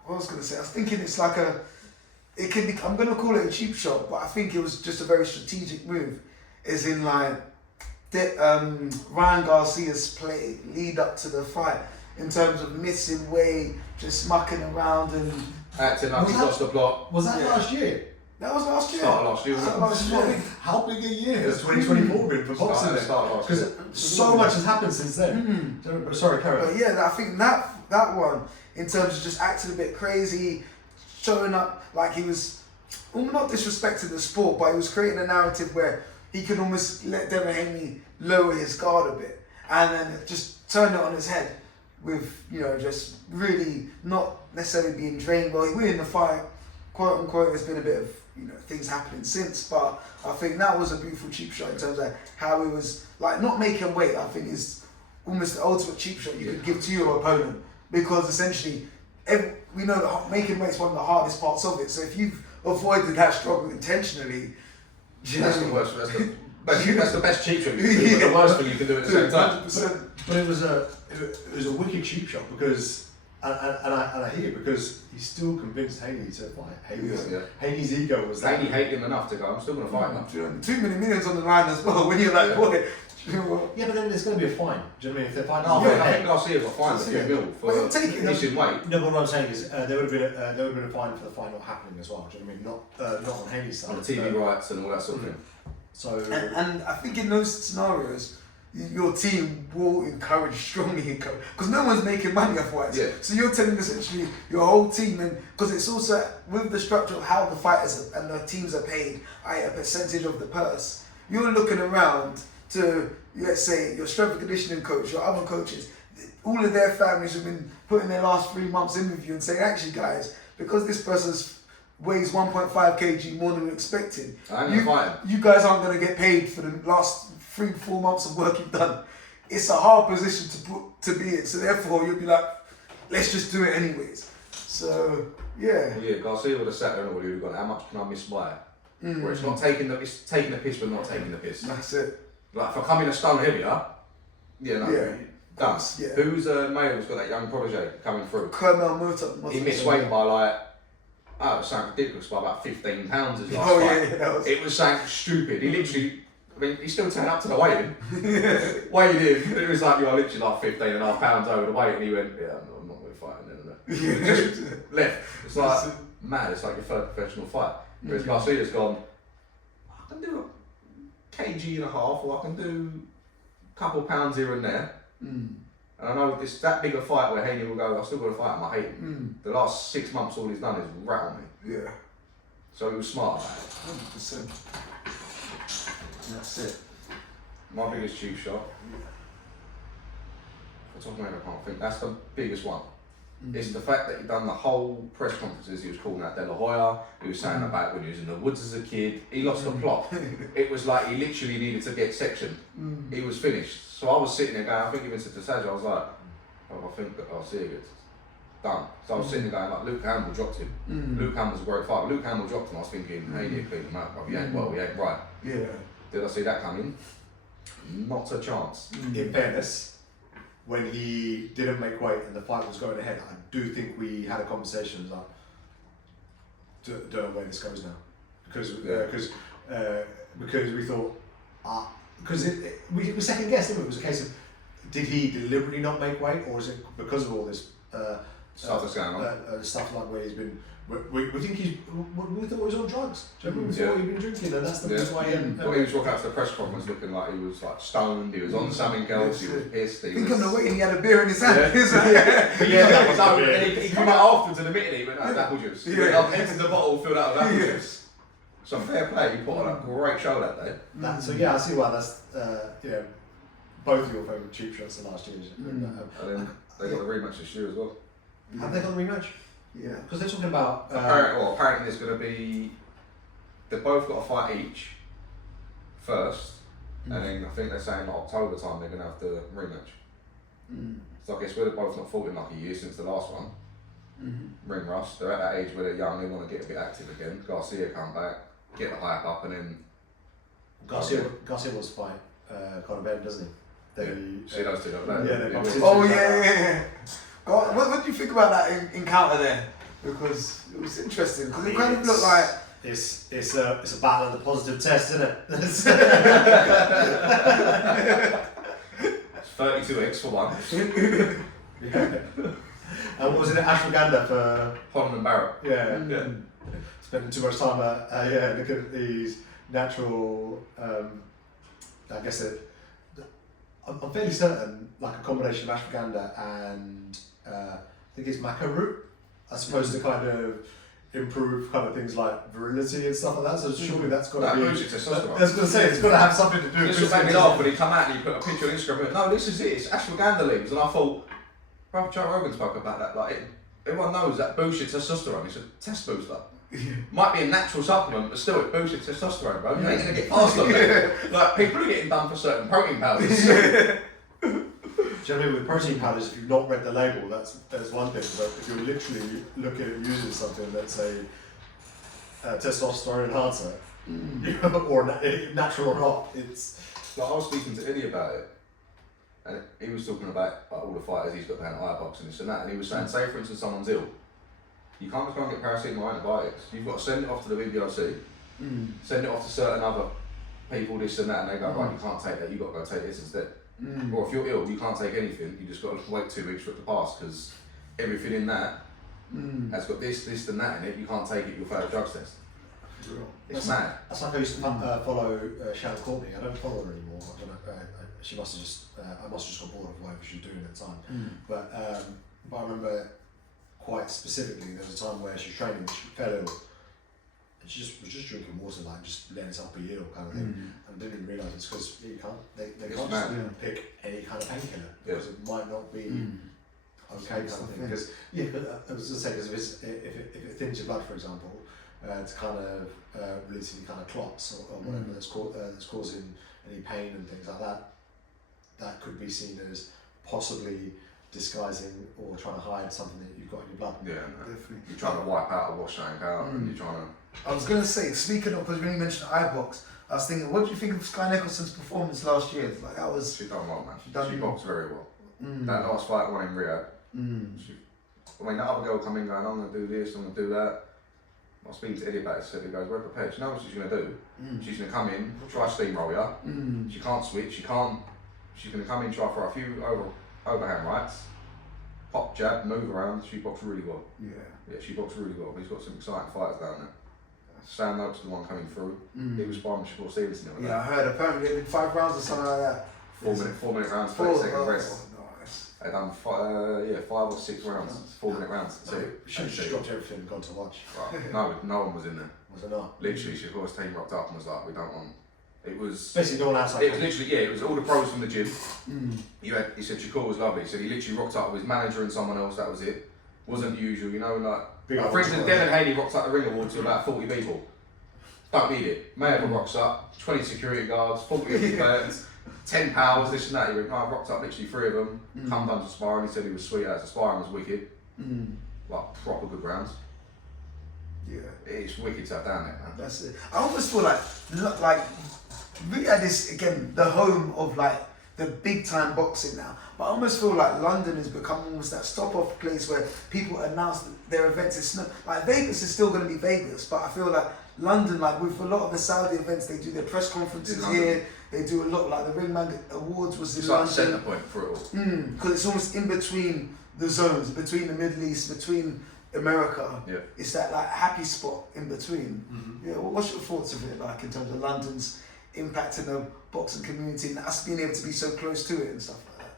what was I going to say? I was thinking it's like I'm going to call it a cheap shot, but I think it was just a very strategic move. Is in like, Ryan Garcia's play lead up to the fight, in terms of missing weight, just mucking around and acting like he's lost the plot. Was that last year? That was last year. Start last year. How big a year has 2024 been for boxing? Because so much has happened since then. Sorry, Karen. But yeah, I think that one, in terms of just acting a bit crazy, showing up like he was, not disrespecting the sport, but he was creating a narrative where he could almost let Devin Haney lower his guard a bit, and then just turn it on his head with, just really not necessarily being drained. Well, he winning the fight, quote unquote. There's been a bit of things happening since, but I think that was a beautiful cheap shot in terms of how he was like not making weight. I think is almost the ultimate cheap shot you could give to your opponent, because essentially we know that making weight is one of the hardest parts of it. So if you've avoided that struggle intentionally, that's the worst. That's the best cheap shot you can do, but the worst thing you can do at the same time. 100%. But it was a wicked cheap shot, because I hear because he's still convinced Haney to fight. Yeah. Haney's ego was that. Haney hate him enough to go, I'm still going to fight him. Too many millions on the line as well. When you're like, boy, do you know what? Yeah, but then there's going to be a fine. Do you know what I mean? If they're fighting, No, I think Garcia got fined a few mil But he'll for take it. missing weight. No, but what I'm saying is there would have been a fine for the fight not happening as well. Do you know what I mean? Not on Haney's side. On the TV rights and all that sort of thing. So And I think in those scenarios, your team will strongly encourage, because no one's making money off fights. Yeah. So you're telling essentially your whole team, and because it's also with the structure of how the fighters and the teams are paid, a percentage of the purse. You're looking around to, let's say, your strength and conditioning coach, your other coaches, all of their families have been putting their last 3 months in with you and saying, actually, guys, because this person's weighs 1.5 kg more than we're expecting, you guys aren't going to get paid for the last 3-4 months of work you've done. It's a hard position to be in, so therefore you'll be like, let's just do it anyways. So yeah. Well, yeah, Garcia would have sat there and would have gone, how much can I miss by? Where it's not taking it's taking the piss but not taking the piss. That's it. Like if I come in a stone heavier, done. Yeah. Who's Mayo's got that young protege coming through? Colonel Murta. He missed weight by like, it was something ridiculous, by about 15 pounds his last fight. Yeah, It was something stupid. He literally, I mean, he still turned up to the weigh-in. Weighed in, it was like, you are literally like 15.5 pounds over the weight, and he went, yeah, I'm not really fighting then. Just left. It's like, mad, it's like your third professional fight. Whereas Garcia's gone, I can do a kg and a half, or I can do a couple pounds here and there. And I know this that big a fight where Haney will go, I've still got to fight him, I hate him. The last 6 months all he's done is rattle me. Yeah. So he was smart about it. 100%. That's it. My biggest cheap shot. Off the top of my head, I can't think. That's the biggest one. It's the fact that he done the whole press conferences. He was calling out De La Hoya. He was saying about when he was in the woods as a kid. He lost the plot. It was like he literally needed to get sectioned. He was finished. So I was sitting there going, I think even to Sajjad, I was like, oh, I think that I'll see it. Done. So I was sitting there going, like, Luke Hamill dropped him. Luke Hamill's a great fighter. Luke Hamill dropped him. I was thinking, hey, you clean him out, bro. He ain't right. Yeah. Did I see that coming? Not a chance. in fairness, when he didn't make weight and the fight was going ahead, I do think we had a conversation like, don't know where this goes now, because we thought, because we second guessed him. It was a case of, did he deliberately not make weight, or is it because of all this Stuff that's going on. stuff like where he's been. We think we thought he was on drugs. Do you remember we thought he'd been drinking, and that's the reason why. Well, he was walking out to the press conference looking like he was like stoned. He was on something else. He was pissed. Think on the way, and he had a beer in his hand. He came out afterwards and admitted he went, no, apple juice. He went up, emptied the bottle, filled out with apple juice. So fair play. He put on a great show that day. So yeah, I see why that's both your favourite cheap shots the last year. And then they got the rematch this year as well. Have they got the rematch? Yeah. Because they're talking about. Apparently there's going to be. They've both got a fight each first, and then I think they're saying October time they're going to have the rematch. So I guess we're both not fought in like a year since the last one. Ring rust. They're at that age where they're young. They want to get a bit active again. Garcia come back, get the hype up, and then. Garcia wants to fight Conor Ben, doesn't he? See those two, don't they? Oh yeah. God, what do you think about that encounter there? Because it was interesting. Because it kind of looked like it's a battle of the positive test, isn't it? It's 32x for one. And what was it, ashwagandha for Holland and Barrett. Yeah. Spending too much time looking at these natural. I guess I'm fairly certain, like a combination of ashwagandha and I think it's maca root, are supposed to kind of improve kind of things like virility and stuff like that. So surely that's got to be. I was going to say it's got to have something to do with. This made me laugh when he come out and he put a picture on Instagram. And no, this is it. It's ashwagandha leaves, and I thought, Brother Joe Rogan spoke about that. Like everyone knows that boosts your testosterone. It's a test booster. Might be a natural supplement, but still it boosts your testosterone, bro. You ain't gonna get past on that. Like people are getting done for certain protein powders. Do you know what I mean? With protein powders, if you've not read the label, that's one thing. But if you're literally looking at using something that's a testosterone enhancer, or natural or not, it's. Like I was speaking to Eddie about it, And he was talking about all the fighters he's got down at iBox and this and that, and he was saying, say for instance someone's ill, you can't just go and get paracetamol or antibiotics. You've got to send it off to the BBRC, send it off to certain other people, this and that, and they go, right, you can't take that, you've got to go take this instead. Or if you're ill, you can't take anything, you just got to wait 2 weeks for it to pass, because everything in that has got this and that in it, you can't take it, you'll fail a drugs test. It's mad. That's like I used to follow Shannon Courtney. I don't follow her anymore. I don't know. She must have just. I must have just got bored of whatever she was doing at the time. But I remember quite specifically there was a time where she was training, she fell ill, and she just was just drinking water, like just letting herself be ill kind of thing, and didn't even realise it's because you can't. They can't just pick any kind of painkiller because it might not be. Okay, kind of thing. Because I was going to say, because if it thins your blood, for example, to kind of release any kind of clots or whatever that's causing any pain and things like that, that could be seen as possibly disguising or trying to hide something that you've got in your blood. Yeah, definitely. You're trying to wipe out or wash something out, and you're trying to. I was going to say, speaking of, because when you mentioned iBox, I was thinking, what do you think of Sky Nicholson's performance last year? Like that was. She done well, man. She boxed very well. That last fight won in Riyadh. I mean, that other girl come in going, I'm going to do this, I'm going to do that. I was speaking to Eddie about it, said, he goes, we're prepared. She knows what she's going to do. She's going to come in, try steamroll you. She can't switch, she's going to come in, try for a few overhand rights, pop, jab, move around. She boxed really well. Yeah, she boxed really well. He's got some exciting fighters down there. Sam Noakes the one coming through. He was sparring Shakur Stevenson. Yeah, I heard apparently they did 5 rounds or something like that. 4 minute rounds, 30 second rest. They done 5 or 6 rounds, 4 minute rounds. Should have just dropped everything and gone to watch. Right. No one was in there. Was it not? Literally, Shakur's team rocked up and was like, we don't want. It was basically no one outside. It was literally, it was all the pros from the gym. He said Shakur was lovely, so he literally rocked up with his manager and someone else. That was it. Wasn't the usual, like for instance, Devin Haney rocks up the ring award to about 40 people. Don't need it. Mayweather rocks up, 20 security guards, 40 experts. 10 powers, this and that. He went, I rocked up literally 3 of them, come down to sparring. He said he was sweet as the sparring was wicked. Like proper good rounds. Yeah. It's wicked to have down there, man. That's it. I almost feel like Riyadh is again the home of like the big time boxing now. But I almost feel like London has become almost that stop off place where people announce their events. It's not like Vegas is still going to be Vegas, but I feel like London, like with a lot of the Saudi events, they do their press conferences here. They do a lot, like the Ringman Awards was in London. It's like a centre point for it all. Because it's almost in between the zones, between the Middle East, between America. Yeah. It's that like happy spot in between. Yeah. What's your thoughts of it, like in terms of London's impact in the boxing community and us being able to be so close to it and stuff like that?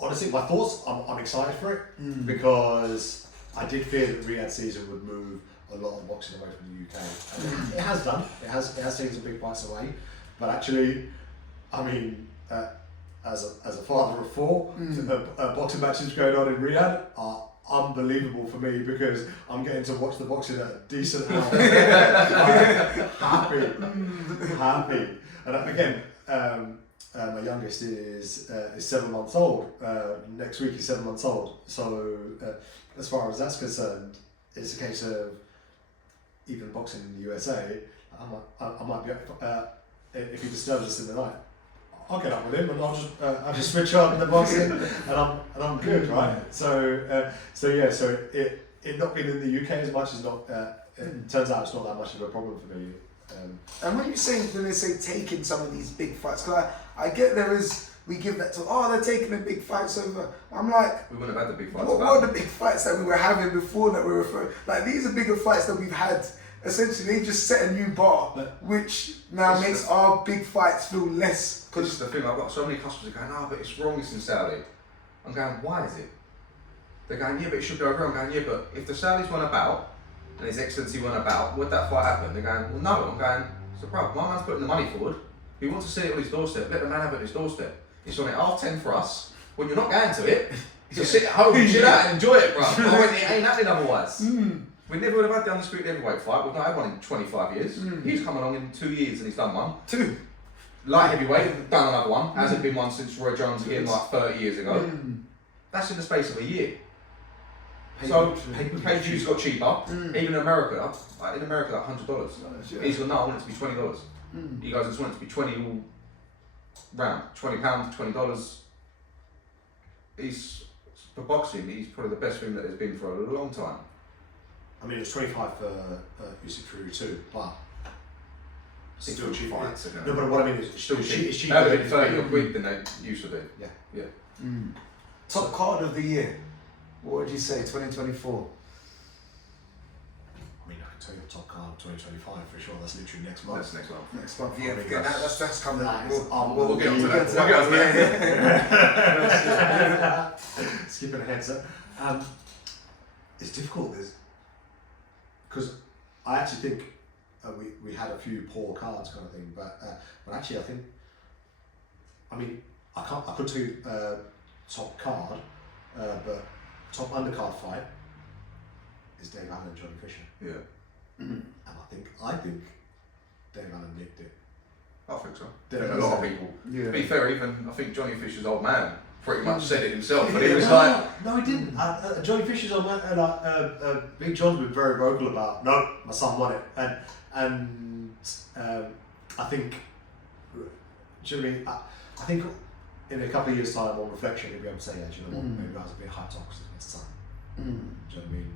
Honestly, my thoughts, I'm excited for it because I did fear that Riyadh season would move a lot of boxing away from the UK. And it has done. It has taken some big fights away. But actually, I mean, as a father of 4, boxing matches going on in Riyadh are unbelievable for me because I'm getting to watch the boxing at a decent hour. happy. And again, my youngest is 7 months old. Next week he's 7 months old. So as far as that's concerned, it's a case of even boxing in the USA. I might be if he disturbs us in the night, I'll get up with him and I'll just switch on the boxing and I'm good, right? So it not being in the UK as much is not. It turns out it's not that much of a problem for me. And when they say taking some of these big fights, because I get we give that to they're taking the big fights over. I'm like, we wouldn't have had the big fights. What are the big fights that we were having before that we were referring? Like these are bigger fights that we've had. Essentially, they just set a new bar, which now makes our big fights feel less. Because it's the thing, I've got so many customers going, but it's wrong, it's in Saudi. I'm going, why is it? They're going, yeah, but it should go over. I'm going, yeah, but if the Saudis weren't about, and His Excellency weren't about, would that fight happen? They're going, well, no. I'm going, so bro, my man's putting the money forward. He wants to see it on his doorstep. Let the man have it on his doorstep. It's on at 10:30 for us. When you're not going to it, just sit at home, chill out and enjoy it, bro. It ain't happening otherwise. We never would have had the undisputed heavyweight fight. We've not had one in 25 years. He's come along in 2 years and he's done one. 2. Light heavyweight, done another one. Hasn't been one since Roy Jones again, like 30 years ago. That's in the space of a year. So pay-per-views got cheaper. Even in America, like $100. He's gone, no, I want it to be $20. He goes, I just want it to be 20 all round. £20, $20. he's for boxing. He's probably the best thing that there's been for a long time. I mean, it was 25 for Usyk too, but still cheap. Fights, No, but what I mean is Still cheap. It's cheap. That would have been 30 quid than they used to do. Yeah. Top card of the year. What would you say? 2024. I mean, I can tell you the top card of 2025 for sure. That's literally next month. That's next month. Next month. I Yeah, mean, forget that. That's coming. That is We'll get onto that. We'll get onto that. Skipping ahead, so it's difficult. Because I actually think we had a few poor cards kind of thing, but actually I mean I could tell you top card, but top undercard fight is Dave Allen and Johnny Fisher. Yeah. And I think Dave Allen nicked it. I think so. Yeah. I think a lot of people. Yeah. To be fair, even I think Johnny Fisher's old man pretty much said it himself, but Yeah, he was no, like, no, he didn't. Johnny Fisher's on Big John's been very vocal about, no, my son won it, and I think, do you know what I mean? I think in a couple of years' time, on reflection, he'll be able to say, yeah, do you know what, maybe I was a bit high toxic with his son. Do you know what I mean?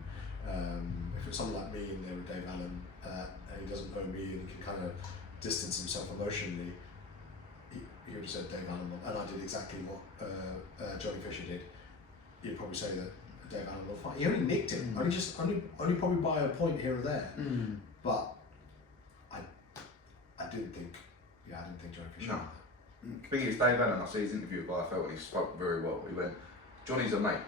If it was someone like me in there with Dave Allen, and he doesn't know me and he can kind of distance himself emotionally, he would have said Dave Allen, and I did exactly what Johnny Fisher did. You'd probably say that Dave Allen will fight. He only nicked it, only probably by a point here or there. But I didn't think Johnny Fisher. no. The thing is, Dave Allen, I see his interview with IFL and he spoke very well. He went, Johnny's a mate.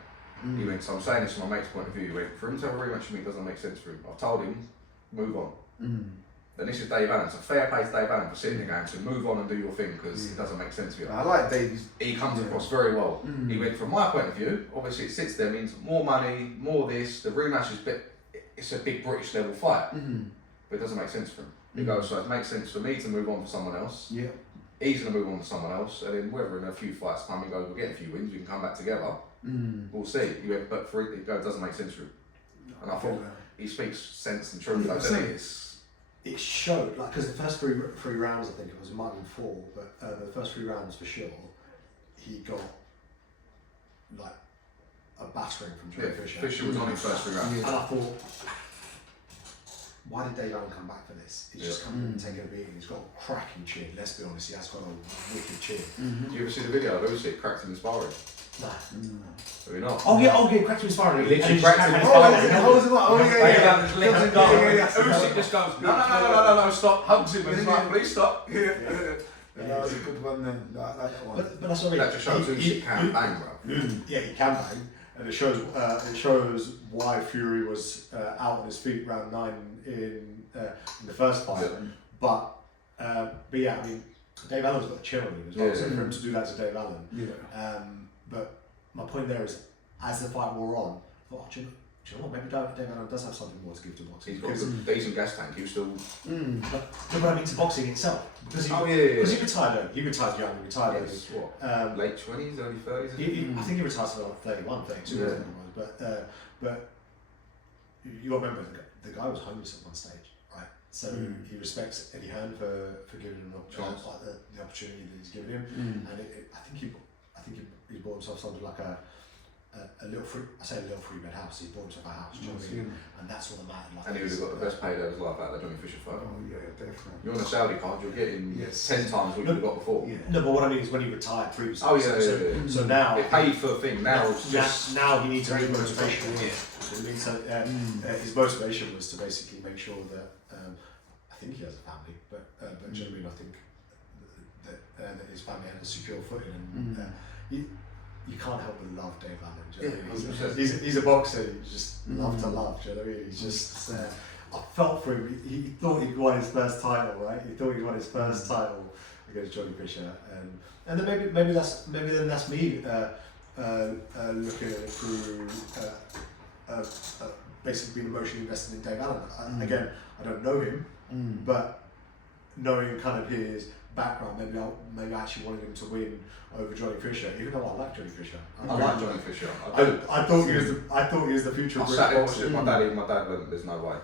He went, so I'm saying this from my mate's point of view. He went, for him to have a rematch with me doesn't make sense for him. I've told him, move on. Then this is Dave Allen. So fair play to Dave Allen for sitting there going, so move on and do your thing because it doesn't make sense for you. I like Davies. He comes across very well. He went, from my point of view, obviously it sits there, means more money, more this, the rematch is it's a big British level fight. But it doesn't make sense for him. He goes, so it makes sense for me to move on for someone else. Yeah. He's going to move on to someone else, and then whether in a few fights time he goes, we'll get a few wins, we can come back together. We'll see. He went, but for it goes, doesn't make sense for him. And I thought he speaks sense and truth. It showed, like, because the first three rounds, I think it was, it might have been 4, but the first 3 rounds for sure, he got like a battering from Johnny Fisher. Fisher was on his first 3 rounds. And I thought, why did Dave Allen come back for this? He's just come in and taken a beating. He's got a cracking chin. Let's be honest, he has got a wicked chin. Do you ever see the video of Usyk cracked him in sparring? Nah. Have you not? Oh yeah, cracked him in sparring. He literally cracked him in Usyk just goes, no, stop, hugs him and he's like, please stop. That was a good one then. I like that one. But that's what I mean. That just shows Usyk can bang, bro. Yeah, he can bang, and it shows why Fury was out on his feet round 9 in the first fight. But yeah, I mean, Dave Allen's got a chill on him as well. So for him to do that to Dave Allen, but my point there is, as the fight wore on, I thought, do you know what? Maybe Dave Allen does have something more to give to boxing. He's got a decent gas tank. He was still. But I mean to boxing itself, because he retired early. He retired young. He retired early. What? Late 20s, early 30s. I think he retired at like 31, 32. I think it was. But you remember the guy was homeless at one stage, right? So he respects Eddie Hearn for giving him the opportunity that he's given him, and I think he bought himself something like a little free. I say a little 3-bed house. He bought himself a house, do you know what I mean? And that's what the man. Like, and he would have got the best payday of his life out of the Johnny Fisher fight. Oh yeah, definitely. You're on a Saudi card, you're getting 10 times what you've got before. Yeah. No, but what I mean is when he retired previously. Oh yeah. So now it paid for a thing. Now it's just now he needs to make motivation. So his motivation was to basically make sure that I think he has a family, but do you know what I mean? I think that his family had a secure footing, and you can't help but love Dave Allen. Do you know what I mean? He's a boxer. You just love to love. Do you know what I mean? He's just. I felt for him. He thought he'd won his first title, right? He thought he'd won his first title against Johnny Fisher, and then maybe that's me looking at it through basically being emotionally invested in Dave Allen. Again, I don't know him, but knowing kind of his background, maybe I actually wanted him to win over Johnny Fisher, even though I like Johnny Fisher. I like Johnny Fisher. I thought he was the future. I sat there watching my dad went, there's no way.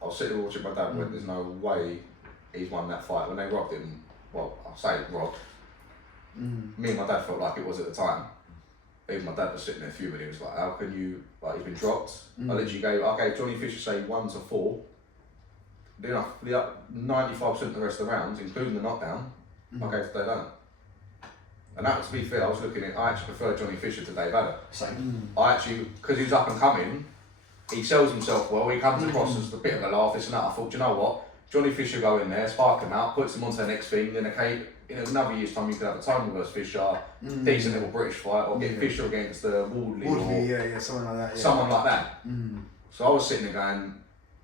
I was sitting there watching my dad went, there's no way he's won that fight. When they robbed him, well, I'll say robbed. Me and my dad felt like it was at the time. even my dad was sitting there fuming. He was like, "How can you like? He's been dropped." I gave Johnny Fisher say 1 to 4. Then I the up 95% of the rest of the rounds, including the knockdown, I gave to Dave Allen. And that, to be fair, I was looking at. I actually prefer Johnny Fisher to Dave Allen. Same. I actually, because he was up and coming, he sells himself well. He comes across as a bit of a laugh, this and that. I thought, you know what? Johnny Fisher go in there, spark him out, puts him onto the next thing. Then in another year's time, you could have a Tony versus Fisher, decent little British fight, or get Fisher against Wardley, or someone like that. Yeah. Someone like that. So I was sitting there going,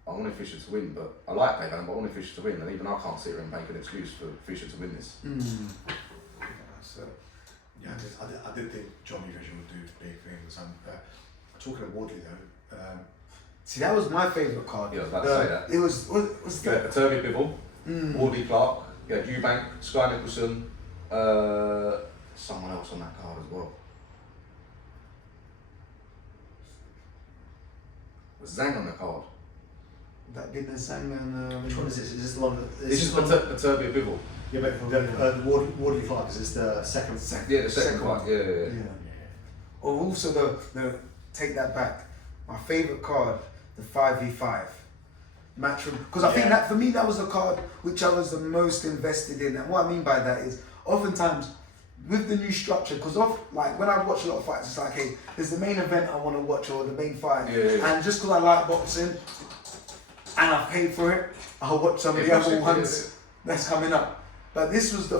I wanted Fisher to win, but I like Dave Allen, but I wanted Fisher to win, and even I can't sit here and make an excuse for Fisher to win this. Yeah, I did think Johnny Fisher would do big things. And talking of Wardley though, see, that was my favourite card. Yeah, I was about to say that. It was You had Turby Bivol, Wardley Clark, you had Eubank, Sky Nicholson, someone else on that card as well. Was Zhang on the card? That been the same and which one is this? Is this the one? This is the Turby Bivol. Yeah, but the Wardley Clark, is this the second? Yeah, the second one. Yeah. Or also the take that back. My favourite card, the 5v5 matchroom, because I think that for me that was the card which I was the most invested in. And what I mean by that is, oftentimes with the new structure, because like when I watch a lot of fights, it's like, hey, there's the main event I want to watch or the main fight, and just because I like boxing and I've paid for it, I'll watch some of the other ones that's coming up. But this was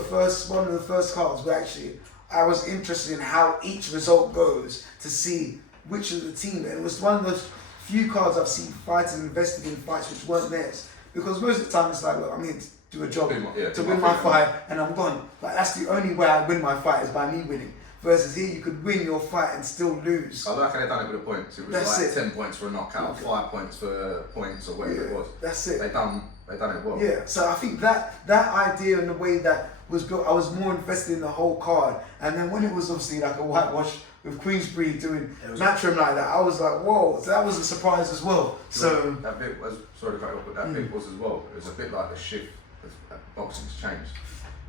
one of the first cards where actually I was interested in how each result goes to see which of the team. And it was one of those few cards I've seen fighters invested in fights which weren't theirs. Because most of the time it's like, look, I'm here to do a job, to win my fight, and I'm gone. Like that's the only way I win my fight is by me winning. Versus here you could win your fight and still lose. I reckon they done it with the points. It was 10 points for a knockout, 5 points for points or whatever it was. That's it. They done it well. Yeah, so I think that idea and the way that was built, I was more invested in the whole card. And then when it was obviously like a whitewash with Queensbury doing matchroom like that, I was like, whoa, so that was a surprise as well. So that bit was, sorry to cut off, but that bit was as well. It was a bit like the shift as boxing's changed.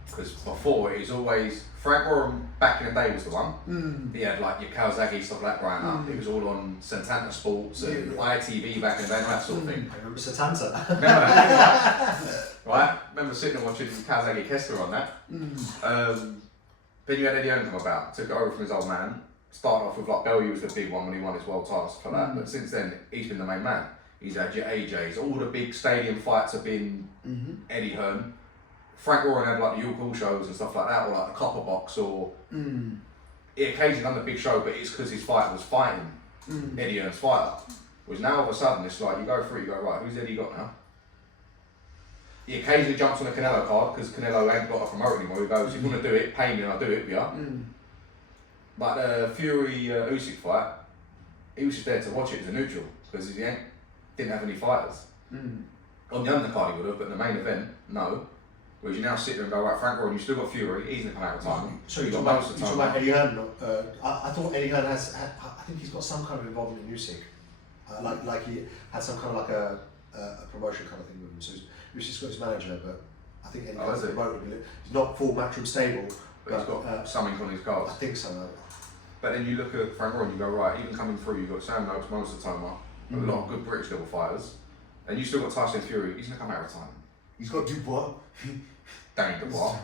Because before it was always, Frank Warren back in the day was the one. He had like your Kawasaki stuff like that growing up. It was all on Santana Sports and ITV back in the day and that sort of thing. I remember Satanta. Remember that? Right? Remember sitting and watching Kawasaki Kessler on that. Then you had Eddie Hearn come about, took it over from his old man. Started off with like Bellew was the big one when he won his world title stuff like that. But since then, he's been the main man. He's had your AJs. All the big stadium fights have been Eddie Hearn. Frank Warren had like the York Hall shows and stuff like that, or like the Copper Box, or he occasionally done the big show, but it's because his fighter was fighting Eddie Hearn's fighter. Whereas now all of a sudden it's like you go through, you go right, who's Eddie got now? He occasionally jumps on a Canelo card because Canelo ain't got a promoter anymore. He goes, if you want to do it, pay me and I'll do it, yeah. But the Fury Usyk fight, he was just there to watch it as a neutral because he didn't have any fighters. On the undercard he would have, but in the main event, no. Whereas you now sit there and go, right, Frank Warren, you still got Fury, he's going to come out of time. So you're talking about Eddie Hearn. I thought Eddie Hearn I think he's got some kind of involvement in Usyk. Like he had some kind of like a promotion kind of thing with him. So Usyk's got his manager, but I think Eddie Hearn's promoted him. He's not full matchroom stable. But he's got something on his cards. I think so. But then you look at Frank Warren, you go, right, even coming through, you've got Sam Noakes, Moses Toma, a lot of good British level fighters. And you still got Tyson Fury, he's going to come out of time. he's got Dubois. Danny Dubois.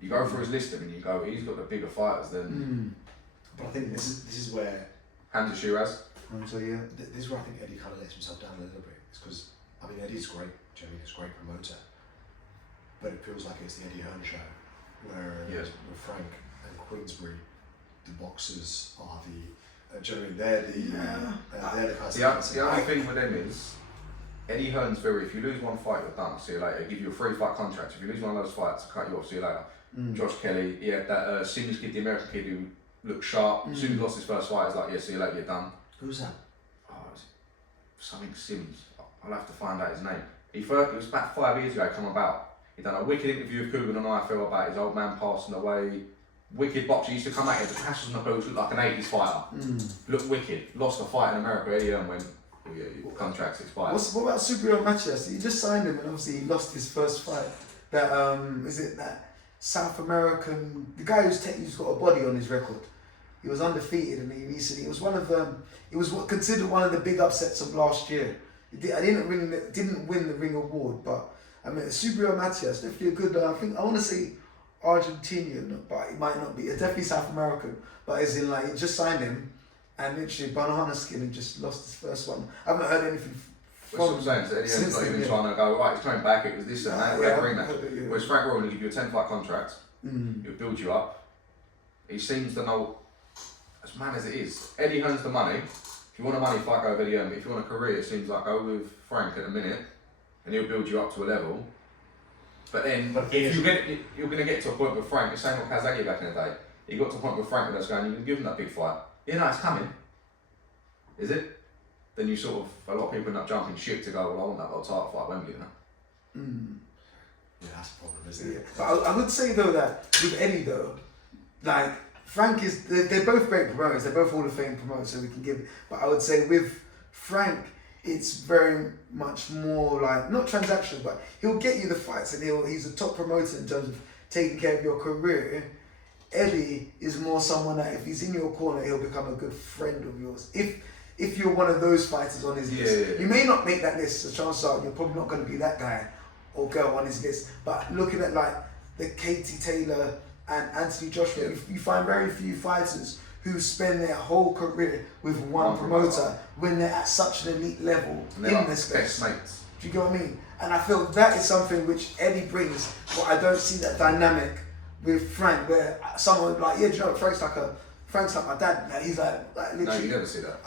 You go through his list and you go, he's got the bigger fighters than. But I think this is where. Hamza Shiraz. So yeah. This is where I think Eddie kind of lets himself down a little bit. It's because Eddie's great. Jeremy is a great promoter, but it feels like it's the Eddie Hearn show, where with Frank and Queensbury, the boxers are the. Generally, they're the guys. The only thing with them is. Eddie Hearn's if you lose one fight, you're done, see you later. Give you a 3-fight contract. If you lose one of those fights, cut you off, see you later. Josh Kelly, he had that Sims kid, the American kid who looked sharp. As soon as he lost his first fight, it's like, yeah, see you later, you're done. Who's that? Oh, something Sims. I'll have to find out his name. It was about 5 years ago, come about. He done a wicked interview with Coogan on IFL about his old man passing away. Wicked boxer, he used to come out here, the tassels on the boots looked like an 80s fighter. Looked wicked. Lost a fight in America, Eddie Hearn went, oh yeah, your contract's expired. What about Superhero Matches? He just signed him and obviously he lost his first fight. That is it that South American, the guy who's got a body on his record. He was undefeated, and he recently, it was one of them. It was considered one of the big upsets of last year. I didn't win the ring award, but I mean, Subriel Matias, definitely a good. I think I want to say Argentinian, but it might not be. It's definitely South American, but as in like it just signed him, and literally banana skin and just lost his first one. I haven't heard anything That's what I'm saying. So Eddie's not even trying to go, right, he's coming back, it was this and that, whatever, innit? Whereas Frank Rowan will give you a 10-fight contract, he'll build you up. He seems to know, as man as it is, Eddie earns the money. If you want a money fight, go with Eddie Hearn. If you want a career, it seems like go with Frank at the minute, and he'll build you up to a level. But then, if you're going to get to a point with Frank, the same with Kazagi back in the day. He got to a point with Frank where that's going, you can give him that big fight. You know, it's coming. Is it? Then you sort of, a lot of people end up jumping ship to go, well, I want that little title fight, Wembley, you know? Yeah, that's a problem, isn't it? Yeah. But I would say though that with Eddie though, like Frank is, they're both great promoters, they're both Hall of Fame promoters, so we can give it. But I would say with Frank, it's very much more like, not transactional, but he'll get you the fights and he's a top promoter in terms of taking care of your career. Eddie is more someone that if he's in your corner, he'll become a good friend of yours. If you're one of those fighters on his list, you may not make that list, so chances are you're probably not going to be that guy or girl on his list. But looking at like the Katie Taylor and Anthony Joshua, you find very few fighters who spend their whole career with one promoter when they're at such an elite level in this space. Mates. Do you get what I mean? And I feel that is something which Eddie brings, but I don't see that dynamic with Frank, where someone like, yeah, do you know, Frank's like my dad. Like, he's like literally. No, you never see that.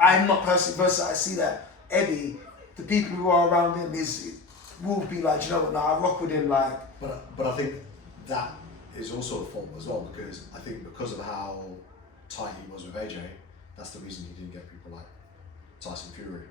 I'm not personally versed. I see that Eddie, the people who are around him, will be like, do you know what? Nah, I rock with him. Like, but I think that is also a fault as well, because I think because of how tight he was with AJ, that's the reason he didn't get people like Tyson Fury.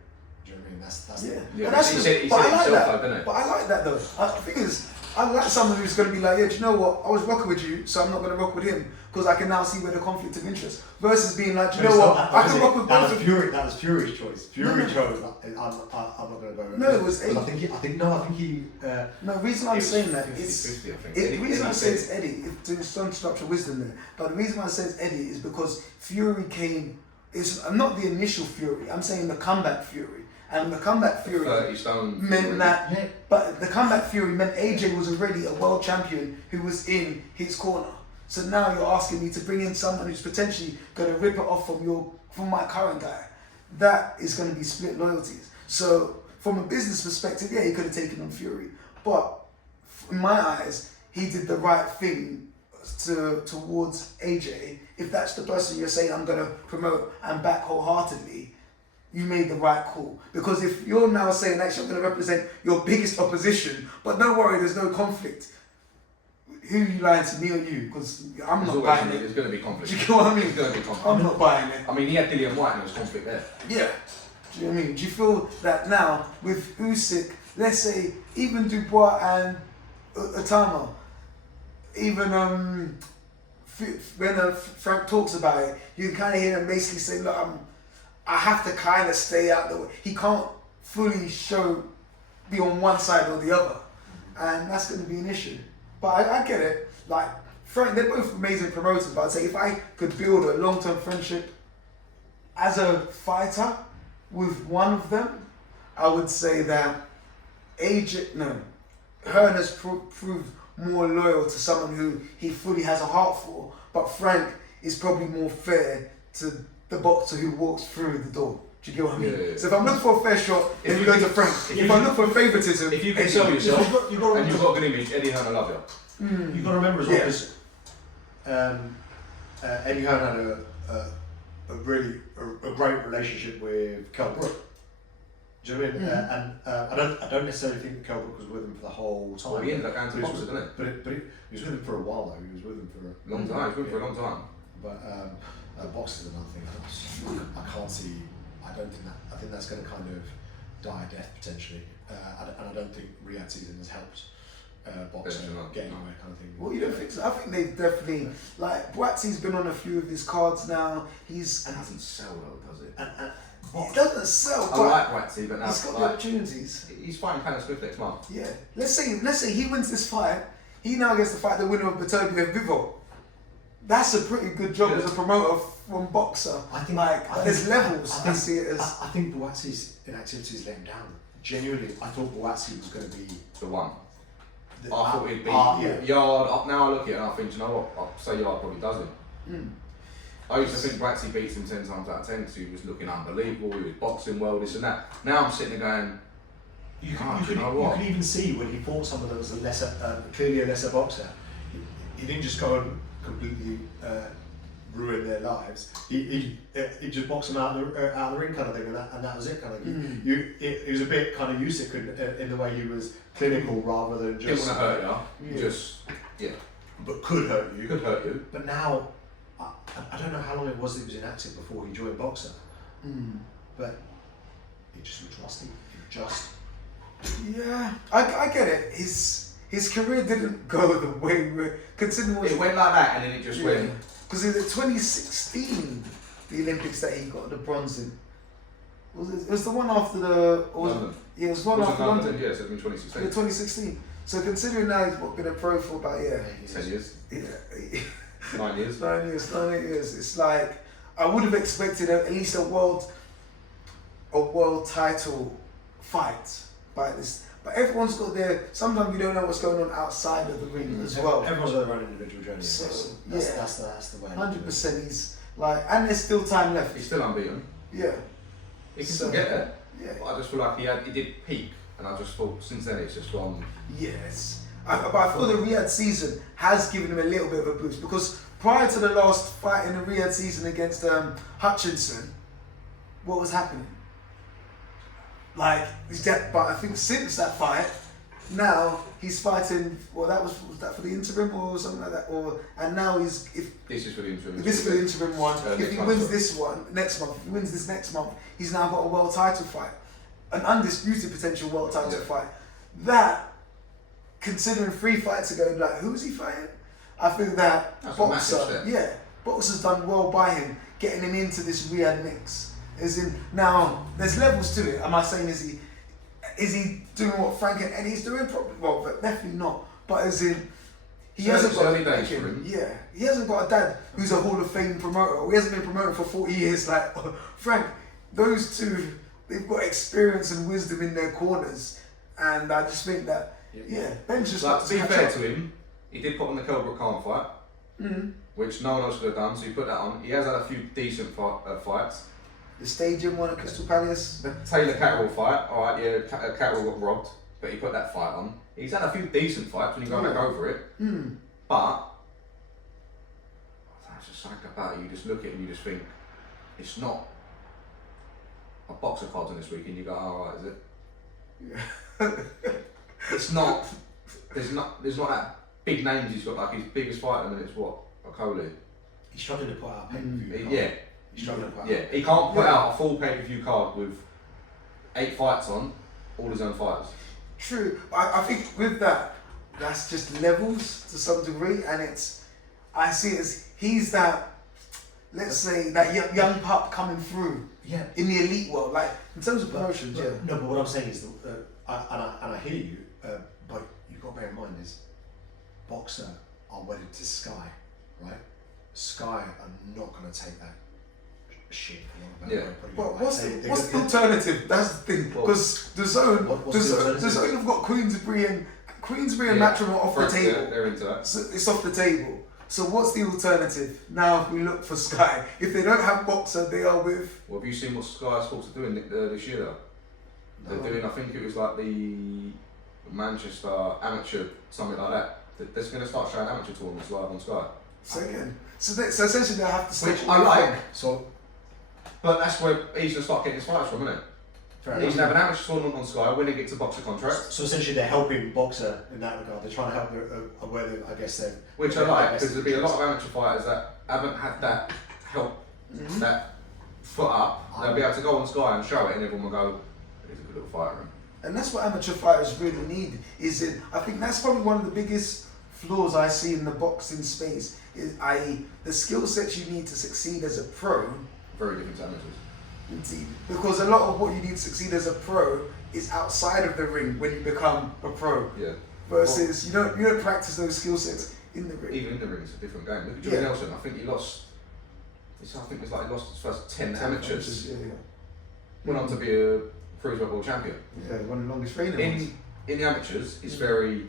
Do you know what I mean? That's yeah. But That's he said but I like himself, that. though, didn't he? But I like that though. The thing is, I like someone who's going to be like, yeah, do you know what? I was rocking with you, so I'm not going to rock with him because I can now see where the conflict of interest. Versus being like, do you know what? I can rock with both of you. That was Fury's choice. Fury chose. I'm not going to go. No, it was Eddie. I think he. No, the reason I'm saying that 50-50, is I think. the reason I say it's Eddie. There's some structural wisdom there, but the reason I say it's Eddie is because Fury came. It's not the initial Fury. I'm saying the comeback Fury, and the comeback Fury 30 stone meant Fury. that. Yeah. But the comeback Fury meant AJ was already a world champion who was in his corner. So now you're asking me to bring in someone who's potentially going to rip it off from my current guy. That is going to be split loyalties. So from a business perspective, yeah, he could have taken on Fury, but in my eyes, he did the right thing towards AJ. If that's the person you're saying I'm going to promote and back wholeheartedly, you made the right call. Because if you're now saying actually I'm going to represent your biggest opposition, but don't worry, there's no conflict. Who are you lying to, me or you? Because I'm not buying it. There's going to be conflict. Do you get what I mean? There's going to be conflict. I'm not buying it. I mean, he had Dillian White and there was conflict there. Yeah. Do you know what I mean? Do you feel that now with Usyk, let's say even Dubois and Otama, even when Frank talks about it, you can kind of hear him basically say, look, I have to kind of stay out the way. He can't fully be on one side or the other. And that's going to be an issue. But I get it. Like, Frank, they're both amazing promoters, but I'd say if I could build a long-term friendship as a fighter with one of them, I would say that Hearn has proved more loyal to someone who he fully has a heart for, but Frank is probably more fair to the boxer who walks through the door. Do you get what I mean? Yeah. So if I'm looking for a fair shot, then you go to Frank. If I'm looking for favouritism, if you can sell yourself You've got and you've got a good image, Eddie Hearn will love you. You've got to remember as well, because Eddie Hearn had a great relationship with Kell Brook. Do you know what I mean? And I don't necessarily think that Kell Brook was with him for the whole time. Well, he ended up going to boxers, didn't he? But he was with him for a while though. He was with him for a Long time. He was with him for a long time. But boxing is another thing. I can't see. I don't think that. I think that's going to kind of die a death potentially. And I don't think Riyadh season has helped boxing getting away kind of thing. Well, you don't think so? I think they've definitely, like, Boatsie's been on a few of his cards now. And doesn't sell though, does it? He doesn't sell, I but like Watsy, but now he's got the opportunities. he's fighting Conor Swift next month. Yeah. Let's say he wins this fight. He now gets to fight the winner of Batobia and Vivo. That's a pretty good job as a promoter from boxer. I think there's levels. I think, see it as. I think Buatsi's inactivities let him down. Genuinely, I thought Buatsi was going to be the one. the, I thought he'd be yeah. Yard. Now I look at it and I think, you know what? I'll say Yard probably does it. Mm. I used to think Waxy beats him 10 times out of 10 because he was looking unbelievable, he was boxing well, this and that. Now I'm sitting there going, You you could know what? even see when he fought someone that was clearly a lesser boxer, he didn't just go and completely ruin their lives. He just boxed them out of the ring kind of thing, and that was it kind of thing. It was a bit kind of Usyk in the way he was clinical rather than just. Didn't want to hurt you, just, yeah. But could hurt you. Could hurt you. But now, I don't know how long it was that he was inactive before he joined boxer, but it just looked rusty. Yeah, I get it. His career didn't go the way considering it went like that and then it just went. Because it was 2016, the Olympics that he got the bronze in. It was the one after the. London. Yeah, it was one after London. Yeah, so it was in 2016. Yeah, 2016. So considering now he's been a pro for about 10 years. Yeah. 9 years. 9 years. 9 years. It's like I would have expected at least a world title fight by this. But everyone's got their. Sometimes you don't know what's going on outside of the ring as well. Everyone's got their own individual journey. So, that's the way. 100%. He's like, and there's still time left. He's still unbeaten. Yeah. He can still get there. Yeah. But I just feel like he did peak, and I just thought since then it's just gone. Yes. But I feel the Riyadh season has given him a little bit of a boost because prior to the last fight in the Riyadh season against Hutchinson, what was happening? Like, but I think since that fight, now he's fighting. Well, was that for the interim or something like that? And now this is for the interim. This is for the interim one. If he wins this one next month, if he wins this next month, he's now got a world title fight, an undisputed potential world title fight. That, considering 3 fights ago, like who's he fighting? I think that boxer's done well by him, getting him into this Riyadh mix. Now there's levels to it. Am I saying is he doing what Frank and Eddie's doing? Probably, well, but definitely not. But he hasn't got early days for him. Yeah, he hasn't got a dad who's a Hall of Fame promoter. Or he hasn't been promoted for 40 years. Like Frank, those two, they've got experience and wisdom in their corners, and I just think that Ben's just like, to be fair to him, he did put on the Kelbrook Khan fight, which no one else could have done. So he put that on. He has had a few decent fights. The stadium one at Crystal Palace. The Taylor Catterall fight, alright, yeah, Catterall got robbed, but he put that fight on. He's had a few decent fights when you go back over it, but that's just something about it. You just look at it and you just think, it's not a boxer card on this weekend. You go, alright, is it? Yeah. It's not. There's not that big names he's got. Like his biggest fighter, and it's what Okoli. He's struggling to put out a pay-per-view. Yeah. He's struggling to put out. Yeah, he can't put out a full pay-per-view card with 8 fights on, all his own fighters. True. I think with that, that's just levels to some degree, and I see it as he's that, let's say, that young pup coming through. Yeah. In the elite world, like in terms of promotions, No, but what I'm saying is, I hear you, but you've got to bear in mind is, boxer are wedded to Sky, right? Sky are not going to take that shit. But what's the alternative? That's the thing. Because the Zone have got Queensbury and Matrimony off the table. They're into that. So it's off the table. So what's the alternative? Now if we look for Sky, if they don't have boxer, they are with. Well, have you seen what Sky Sports are doing this year though? They're doing, I think it was like the Manchester amateur, something like that. They're going to start showing amateur tournaments live on Sky. So essentially they have to step Which I like. So, but that's where he's going to start getting his fights from, isn't it? He's going to have an amateur tournament on Sky when he gets a boxer contract. So essentially they're helping boxer in that regard. They're trying to help I guess they're... Which I like, because there'll be a lot of amateur fighters that haven't had that help, that foot up. They'll be able to go on Sky and show it and everyone will go, he's a good little fighter. And that's what amateur fighters really need, I think that's probably one of the biggest flaws I see in the boxing space, i.e. the skill sets you need to succeed as a pro. Very different to amateurs. Indeed. Because a lot of what you need to succeed as a pro is outside of the ring when you become a pro. Yeah. Versus you don't practice those skill sets in the ring. Even in the ring, it's a different game. Look at Joey Nelson. I think he lost. I think it's like he lost his first 10 amateurs. Yeah. Went on to be a cruiserweight world champion. Yeah, one of the longest reigning. In the amateurs, it's very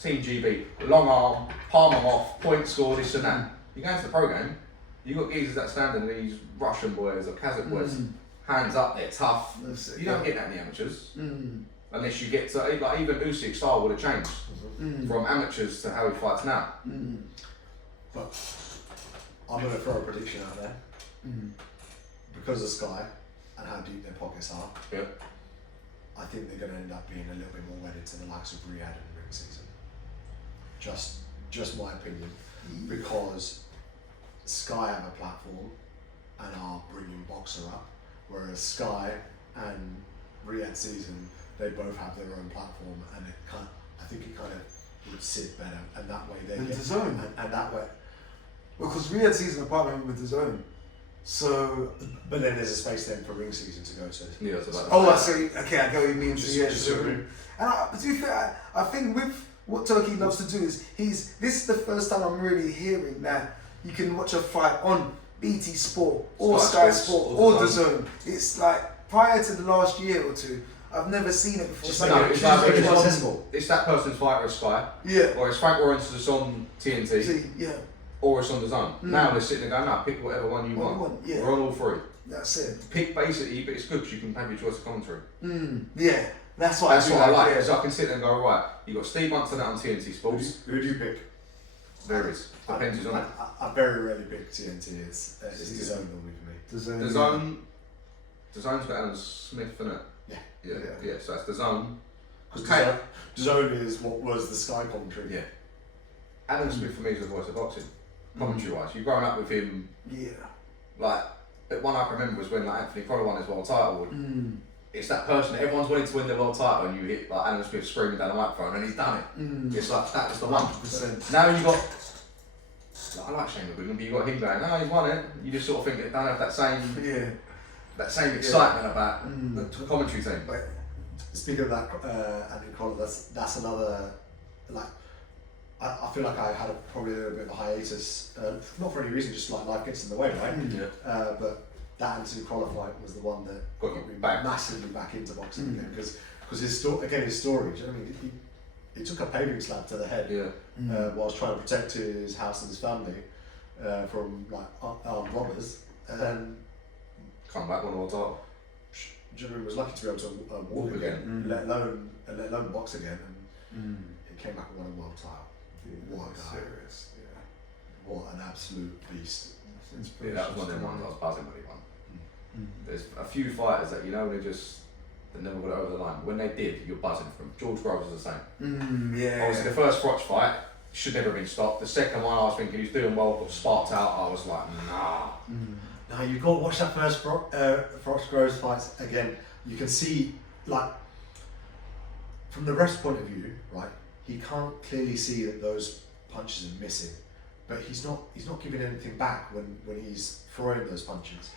Team GB, long arm, palm them off, point score, this and that. You go into the pro game, you got geezers that stand in these Russian boys or Kazakh boys, hands up, they're tough. You don't get that in the amateurs. Unless you get to, like even Usyk's style would have changed from amateurs to how he fights now. But I'm going to throw a prediction out there. Because of Sky and how deep their pockets are, I think they're going to end up being a little bit more wedded to the likes of Riyadh and ring season. Just my opinion, because Sky have a platform and are bringing Boxer up, whereas Sky and Riyadh season, they both have their own platform, and I think it kind of would sit better, and that way they get DAZN. and that way. Because Riyadh season are partnering with DAZN. So, but then there's a space then for ring season to go to. Yeah, it's about I see. Okay, I get what you mean. And to be fair, I think with what Turkey loves to do is this is the first time I'm really hearing that you can watch a fight on BT Sport or Sky Sport or DAZN. It's like prior to the last year or two, I've never seen it before. It's that person's fighter at Sky. Yeah. Or it's Frank Lawrence that's on TNT. See, yeah. Or it's on DAZN. Now they're sitting there going, no, pick whatever one you want. Yeah. We're on all three. That's it. Pick basically, but it's good because you can have your choice of commentary. Yeah. That's what I like. Yeah. So I can sit there and go, right, you got Steve Munson out on TNT Sports. Who do you pick? Varies. Depends who's on it. I very rarely pick TNT. It's DAZN normally for me. DAZN's got Alan Smith in it. Yeah. So that's DAZN. Because DAZN is what was the Sky commentary. Yeah. Alan Smith for me is the voice of boxing, commentary wise. You've grown up with him. Yeah. Like, the one I can remember was when like Anthony Crolla won his world title. It's that person that everyone's wanting to win the world title, and you hit like Alan Smith screaming down the microphone, and he's done it. It's like that was the one. 100%. Now you got. Like, I like Shane McGuigan, but you got him going, he's won it. You just sort of think it don't have that same excitement about the commentary team. But speaking of that, Anthony Crolla, that's another like. I feel like I had probably a little bit of a hiatus, not for any reason, just like life gets in the way, right? But that Anthony Crolla fight was the one that got me massively back into boxing again, because his story. I mean, he took a paving slab to the head whilst trying to protect his house and his family from like armed robbers, and come back on the world title. Jimmy was lucky to be able to walk again, let alone box again, and he came back and won a world title. What a guy. Serious, yeah. What an absolute beast. Yeah, that was one of them ones I was buzzing when he won. There's a few fighters that they never got over the line. When they did, you're buzzing from. George Groves was the same. Obviously, the first Froch fight should never have been stopped. The second one, I was thinking he's doing well, got sparked out. I was like, nah. Now you've got to watch that first Froch Groves fight again. You can see, like, from the ref's point of view, right? He can't clearly see that those punches are missing, but he's not giving anything back when he's throwing those punches.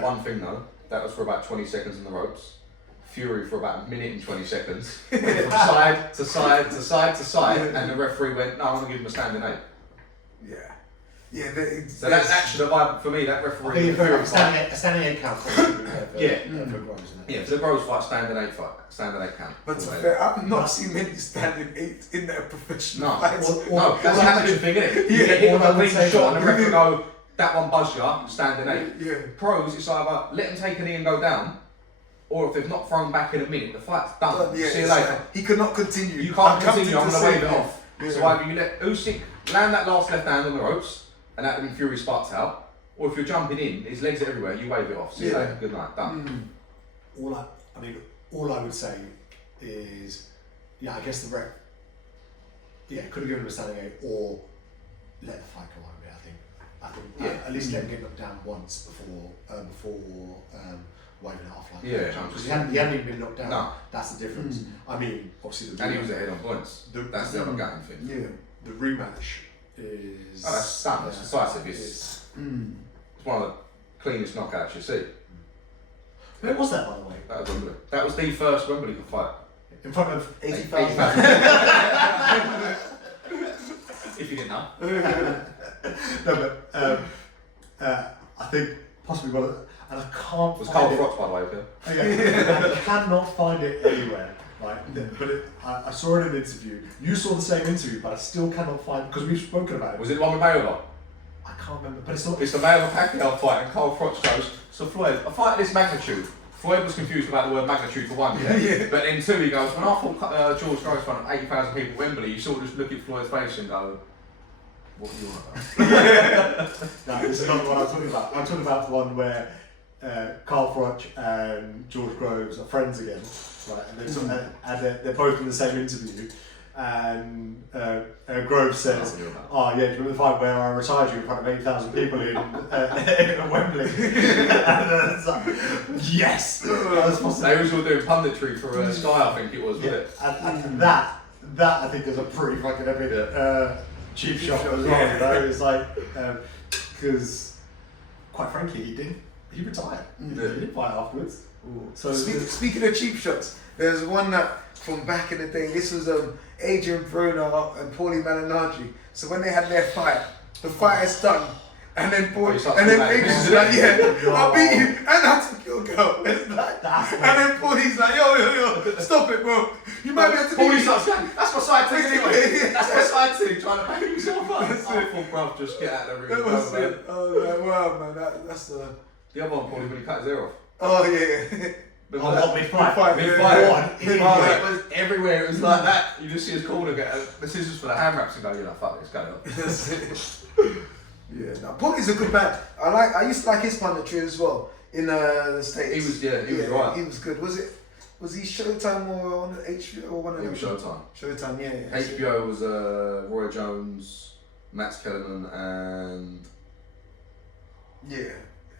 One thing though, that was for about 20 seconds in the ropes. Fury for about a minute and 20 seconds. Went from side to side to side to side, and the referee went, no, I'm going to give him a standing 8. So that should have, for me, that referee. A standing 8 count. For the Groves fight, standing 8 count. But to be fair, I've not seen many standing 8s in their professional fights. No, that's an amateur thing, isn't it? You get hit with a clean shot and the referee go, that one buzzed you, standing 8. Pros, it's either let them take a knee and go down, or if they've not thrown back in a minute, the fight's done. See you later. He cannot continue. You can't continue, I'm going to wave it off. So either you let Usyk land that last left hand on the ropes, and that when Fury sparks out, or if you're jumping in, his legs are everywhere, you wave it off. See you later, good night, done. All I would say is, I guess the ref, could have given him a standing 8 or let the fight go on a bit. I think at least let him get knocked down once before waving it off like that. Because he hadn't even been knocked down. No. That's the difference. I mean, obviously and he was ahead on points. That's the other gutting thing. Yeah. The rematch is. Oh, that's done. It's decisive. It's one of the cleanest knockouts you see. Where was that, by the way? That was Wembley. That was the first Wembley fight. In front of 80,000. if you didn't know. No, but I think possibly one of the, and I can't. Was find Carl it. Froch, by the way, Phil? I cannot find it anywhere. Right, but I saw it in an interview. You saw the same interview, but I still cannot find because we've spoken about it. Was it the one with Mayweather? I can't remember, but it's not. It's the Mayweather Pacquiao fight, and Carl Froch goes, so Floyd, a fight of this magnitude. Floyd was confused about the word magnitude for one, yeah. But then two, he goes, when I fought George Groves in front of 80,000 people at Wembley, you sort of just look at Floyd's face and go, what are you on about? No, this is not the one I'm talking about. I'm talking about the one where Carl Froch and George Groves are friends again, right? And they're both in the same interview. And Groves says, "Oh yeah, do you remember the fight where I retired you in front of 80,000 people in Wembley?" And it's like, yes, They was all doing punditry for Sky, I think it was, wasn't it? And that I think is a pretty fucking epic cheap shot as well. You know, it's like because quite frankly, he retired. He didn't fight afterwards. So speaking of cheap shots, there's one that from back in the day. This was Adrian Broner and Paulie Malignaggi. So when they had their fight, the fight is done, and then Adrian's like, "Yeah, I beat you, and I took your girl." It's like, and then Paulie's like, "Yo, stop it, bro. You might be able to." Paulie starts going, "That's my side team anyway. That's my side team trying to make himself up." I thought, bruv, just get out of the ring. That was it. Oh, wow, man. That's the other one, Paulie, when he cut his hair off. Oh yeah. Mid-fight. It was everywhere. It was like that. You just see his corner get the scissors for the hand wraps and go, "You know, fuck this, go on." Yeah, no, Paulie's a good man. I used to like his punditry as well in the States. He was right. He was good. Was he Showtime or on HBO or one of them? He was Showtime. Showtime, yeah. HBO was Roy Jones, Max Kellerman, and yeah,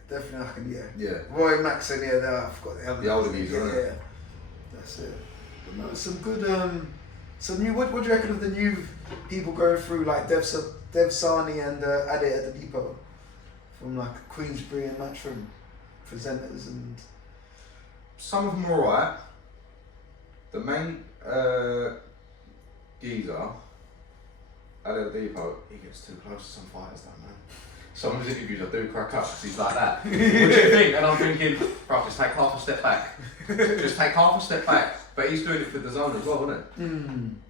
definitely. Yeah. Roy Max and I forgot the older guys. Yeah, that's it. But no, some good some new. What do you reckon of the new people going through like Dev Sani and Ade at the Depot from like Queensbury and Matchroom presenters and some of them are alright. The main geezer at the Depot, he gets too close to some fighters, that man. Some of his interviews I do crack up because he's like that. What do you think? And I'm thinking, bro, just take half a step back. Just take half a step back. But he's doing it for the zone as well, isn't he?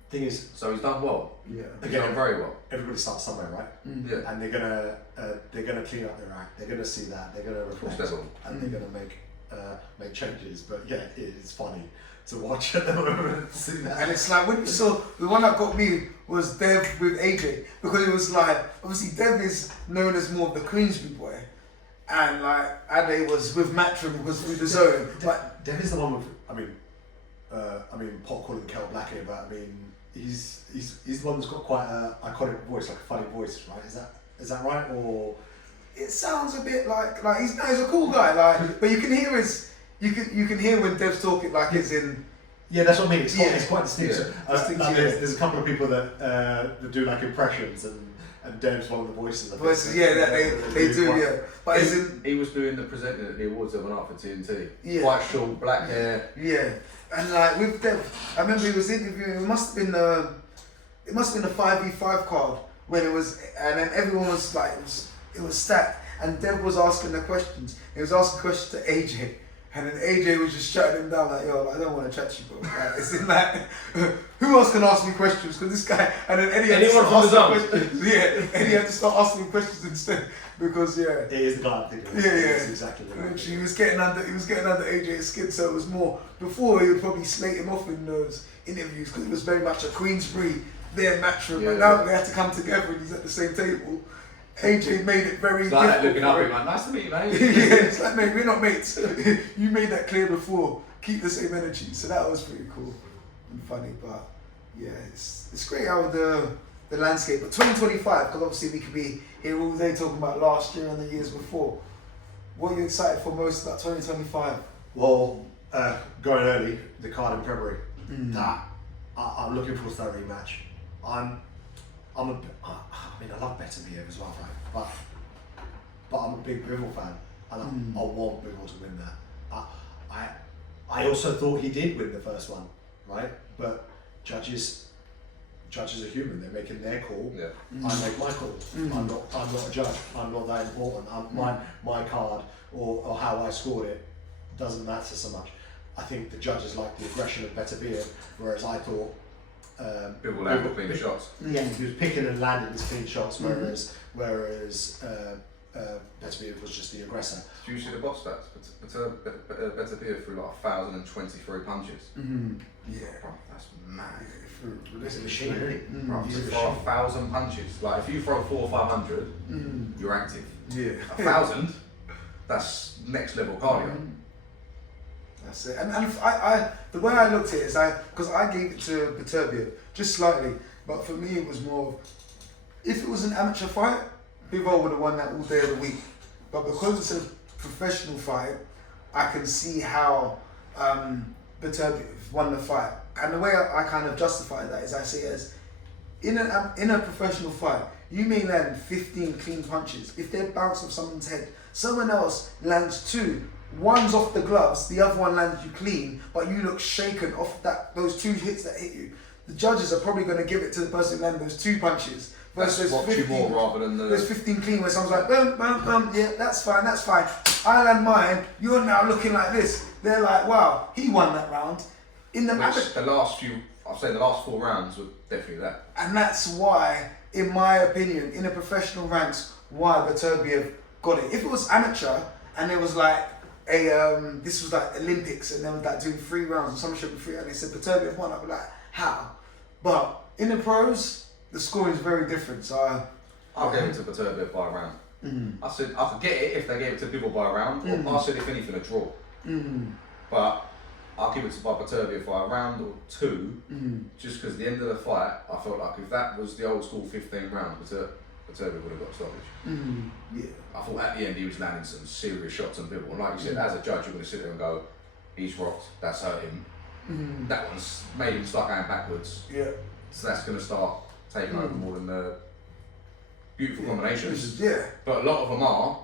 Thing is, so he's done well. Yeah, he's done very well. Everybody starts somewhere, right? Yeah. And they're gonna clean up their act. They're gonna see that. They're gonna reflect, and they're gonna make changes. But yeah, it is funny to watch at the moment. See that. And it's like when you saw the one that got me was Dev with AJ, because it was like obviously Dev is known as more of the Queensbury boy, and like Ade was with Matchroom because through the zone. But Dev is the one with I mean, Pot calling Kel Black here, but I mean, he's the one that's got quite an iconic voice, like a funny voice, right? Is that right? Or it sounds a bit like he's a cool guy, like, but you can hear you can hear when Dev's talking like it's in. Yeah, that's what I mean. It's quite distinct. Yeah. There's a couple of people that do like impressions, and Dev's one of the voices. Voices, that they do, yeah. But he was doing the presenting at the awards of an art for TNT. Yeah. Quite short, black hair. Yeah, and like with Dev, I remember he was interviewing. It must have been the 5v5 card when it was, and then everyone was like, it was stacked, and Dev was asking the questions. He was asking questions to AJ. And then AJ was just shutting him down like, "Yo, I don't want to chat to you, bro." Like, it's in like, who else can ask me questions? Because this guy, and then Eddie had to start asking questions. Yeah, Eddie had to start asking questions instead because it is the guy I'm thinking of. Yeah. Exactly. He was getting under AJ's skin, so it was more. Before he would probably slate him off in those interviews because it was very much a Queensbury, their Matchroom, but now they had to come together and he's at the same table. AJ made it very difficult. Like looking up, him like, "Nice to meet you, mate." Yeah, it's like, mate, we're not mates. You made that clear before. Keep the same energy. So that was pretty cool and funny. But yeah, it's great how the landscape. But 2025, because obviously we could be here all day talking about last year and the years before. What are you excited for most about 2025? Well, going early, the card in February. That I'm looking forward to that rematch. I love Beterbiev as well, right? But I'm a big Bivol fan, and I want Bivol to win that. I also thought he did win the first one, right? But judges judges are human. They're making their call. Yeah. I make my call. I'm not a judge. I'm not that important. My card or how I scored it doesn't matter so much. I think the judges like the aggression of Better Beard, whereas I thought People land clean shots. yeah, he was picking and landing his clean shots, whereas Better Beard was just the aggressor. Do you see the box stats? Better Beer threw like 1,023 punches. Yeah. Bro, that's mad. He's a machine, isn't he? Bro, He's you a throw machine. 1,000 punches. Like if you throw 400 or 500, you're active. Yeah. 1,000, that's next level cardio. That's it. And I the way I looked at it is because I gave it to Beterbiev just slightly, but for me it was more of, if it was an amateur fight, Bivol would have won that all day of the week. But because it's a professional fight, I can see how Beterbiev won the fight. And the way I kind of justify that is I say as in a professional fight, you may land 15 clean punches. If they bounce off someone's head, someone else lands 2. One's off the gloves, the other one lands you clean, but you look shaken off those 2 hits that hit you. The judges are probably going to give it to the person who landed those 2 punches versus Watch you 15, more rather than the... there's 15 clean where someone's like, boom, boom, boom, yeah, that's fine. I land mine, you're now looking like this. They're like, wow, he won that round. In the Which the last 4 rounds were definitely that. And that's why, in my opinion, in the professional ranks, why Beterbiev got it. If it was amateur and it was like this was like Olympics and they were like doing 3 rounds or some shit with 3 and they said Beterbiev won, I'd be like, how? But in the pros, the scoring is very different. So I'll give it to Beterbiev by a round. I said I could get it if they gave it to Bivol by a round, or I said if anything a draw. But I'll give it to Beterbiev by a round or 2, just because at the end of the fight, I felt like if that was the old school 15 rounds, Beterbiev would have got stoppage. yeah. I thought at the end he was landing some serious shots on Bivol. And like you said, as a judge, you're going to sit there and go, he's rocked, that's hurt him. That one's made him start going backwards. Yeah. So that's going to start taking over more than the beautiful combinations. Yeah. But a lot of them are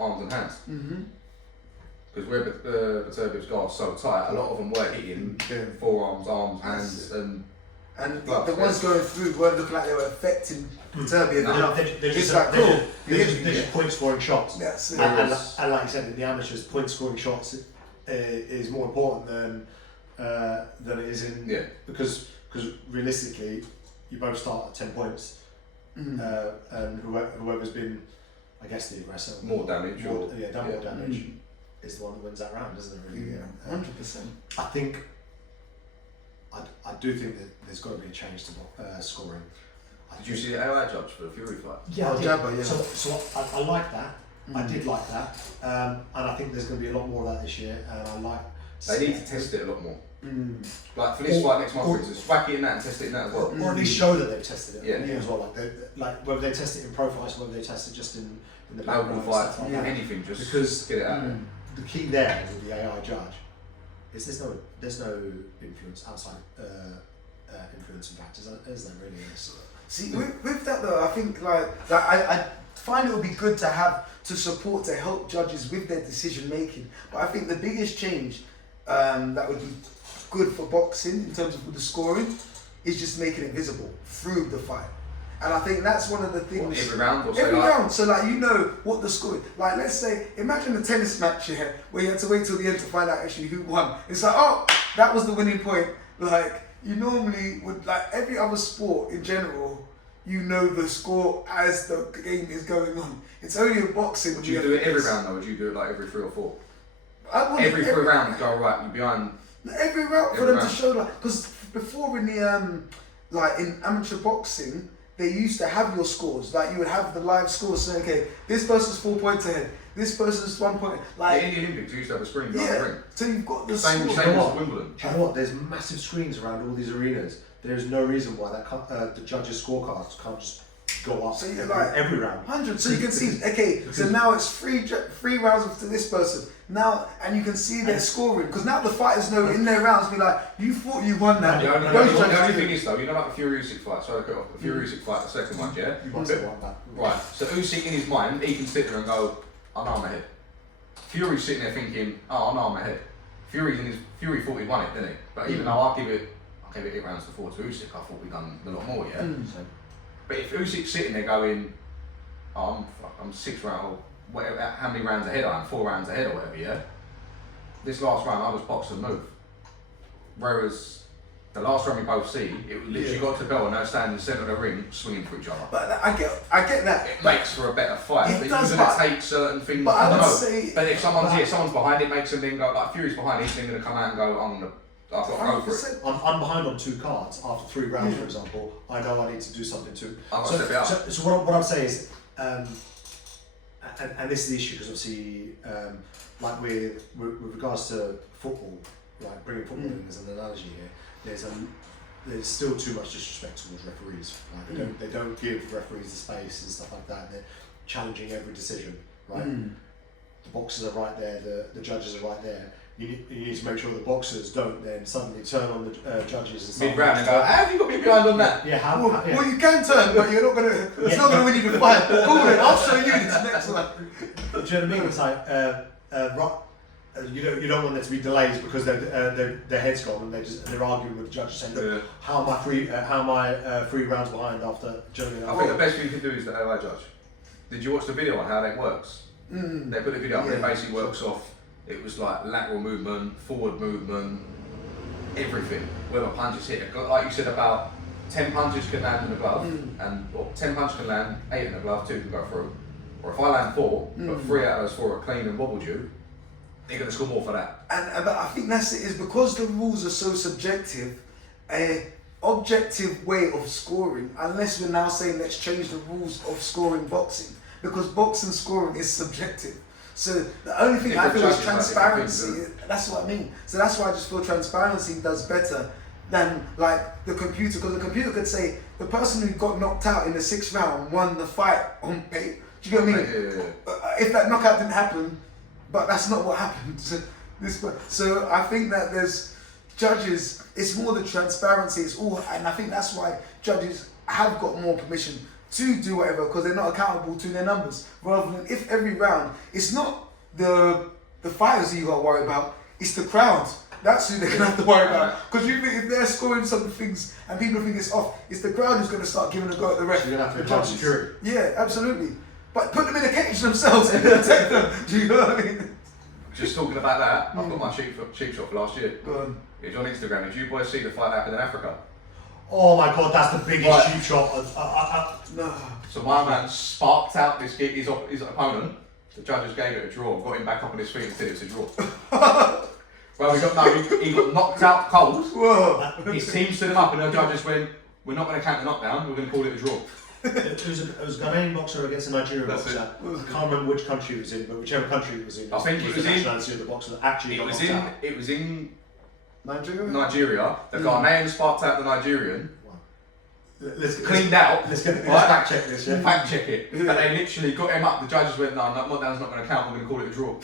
arms and hands. Because where Beterbiev's guard's so tight, a lot of them were hitting forearms, arms, hands, and the ones going through weren't looking like they were affecting Beterbiev enough. They're It's just like, cool. they're just point scoring shots. That's it. And like you said, in the amateurs, point scoring shots is more important than it is in because realistically, you both start at 10 points, and whoever's been, I guess, the aggressor, more damage, more damage, is the one that wins that round, isn't it? Really? Yeah, 100%. I think. I do think that there's got to be a change to scoring. Did you see the AI judge for the Fury fight? Yeah, Oh, Jabba, yeah. So I like that. I did like that, and I think there's going to be a lot more of that this year. And I like. They need to test it a lot more. Like for this fight next month, for instance, whack it in that and test it in that as well. Or at least show that they've tested it Yeah. as well. Like whether they test it in pro fights, whether they test it just in the Local background, fights, stuff like that. anything, just Because get it out there. the key there with the AI judge is there's no influence outside influencing factors, is there really? See, with that though, I think I find it would be good to have to help judges with their decision making. But I think the biggest change that would be good for boxing in terms of the scoring is just making it visible through the fight. And I think that's one of the things. What, every round or so? Every round, so like you know what the score is. Like let's say, imagine a tennis match here where you had to wait till the end to find out actually who won. It's like, oh, that was the winning point. Like you normally would, like every other sport in general, you know the score as the game is going on. It's only in boxing. Would you do it every round though? Would you do it like every 3 or 4? Every 3 rounds, go right. You're behind. Every round for them to show because before in the in amateur boxing. They used to have your scores, like you would have the live scores saying, okay, this person's 4 points ahead, this person's 1 point. Like in the Olympics, you used to have a screen behind the ring. So you've got the Same score. as Wimbledon. Do you know what? There's massive screens around all these arenas. There's no reason why the judges' scorecards can't just go up So you're like every round. 100. So you can see, okay, so now it's three rounds to this person. Now, and you can see their scoring because now the fighters know in their rounds be like, you thought you won that. The only thing is though, you know, like the Fury Usyk fight. So I cut off the Fury Usyk fight, the second one, yeah. You must have won that. Right. So Usyk in his mind, he can sit there and go, I know I'm ahead. Fury's sitting there thinking, oh, I know I'm ahead. Fury thought he won it, didn't he? But even though I give it I gave it 8 rounds to 4 to Usyk. I thought we'd done a lot more, yeah. So, But if Usyk's sitting there going, oh, I'm 6 rounds, whatever, how many rounds ahead I am, 4 rounds ahead or whatever, yeah. This last round I was box and move. Whereas the last round we both see, it literally got to the bell and they were standing in the centre of the ring swinging for each other. But I get that. It makes for a better fight. It But does, you're going but- to take certain things. but I I don't would know. say- But if someone's behind, it makes them then go, like Fury's behind, he's then going to come out and go, I've got to go for it. I'm behind on 2 cards after 3 rounds, for example. I know I need to do something too. I've got to step it up. So what I'm saying is, and this is the issue because obviously, like with regards to football, like bringing football in as an analogy here, there's still too much disrespect towards referees. Like they don't give referees the space and stuff like that. They're challenging every decision, right? The boxers are right there, the judges are right there. You need to make sure the boxers don't then suddenly turn on the judges and stuff. Mid-round and go, how have you got me behind on that? Yeah, Well, you can turn, but you're not gonna. It's not gonna win you the fight. Cool, then I'll show you this next one. Do you know what I mean? It's like you don't want there to be delays because their head's gone and they're arguing with the judge saying, look, how am I 3 rounds behind after? Do you know what I I mean? think the best thing you can do is the AI judge. Did you watch the video on how that works? They put the video up and it basically works off. It was like lateral movement, forward movement, everything. Whether punches hit, like you said about 10 punches can land in the glove, and 10 punches can land, 8 in the glove, 2 can go through. Or if I land 4, but 3 out of those 4 are clean and wobbled you, they're going to score more for that. But I think that's it. Is because the rules are so subjective. Objective way of scoring, unless we're now saying let's change the rules of scoring boxing, because boxing scoring is subjective. So the only thing I feel is transparency. That's what I mean. So that's why I just feel transparency does better than like the computer, because the computer could say the person who got knocked out in the 6th round won the fight on paper. Do you get what I mean? If that knockout didn't happen, but that's not what happened. So I think that there's judges. It's more the transparency. It's all, and I think that's why judges have got more permission to do whatever, because they're not accountable to their numbers. Rather than if every round, it's not the fighters who you got to worry about, it's the crowd. That's who they're going to have to worry about. Because you think if they're scoring some things and people think it's off, it's the crowd who's going to start giving a go at the ref. So you're going to have to apply security. Yeah, absolutely. But put them in a cage themselves and protect them. Do you know what I mean? Just talking about that, I've got my cheap shot for last year. Go on. It's on Instagram. Did you boys see the fight that happened in Africa? Oh my god, that's the biggest Right. cheap shot. No. So my man sparked out his opponent. The judges gave it a draw, got him back up on his feet and said it's a draw. Well, he got knocked out cold. Whoa. His team stood him up and the judges went, we're not going to count the knockdown, we're going to call it a draw. It was a Ghanaian boxer against a Nigerian That's boxer. I can't remember which country it was in, but whichever country it was in. I think it was the in- nationality of the boxer that actually got knocked out. It was in Nigeria? Nigeria. The Ghanaian sparked out the Nigerian, Let's cleaned out. Let's Right? fact check this. Yeah. Fact check it. And they literally got him up. The judges went, no, knockdown's not going to count. We're going to call it a draw.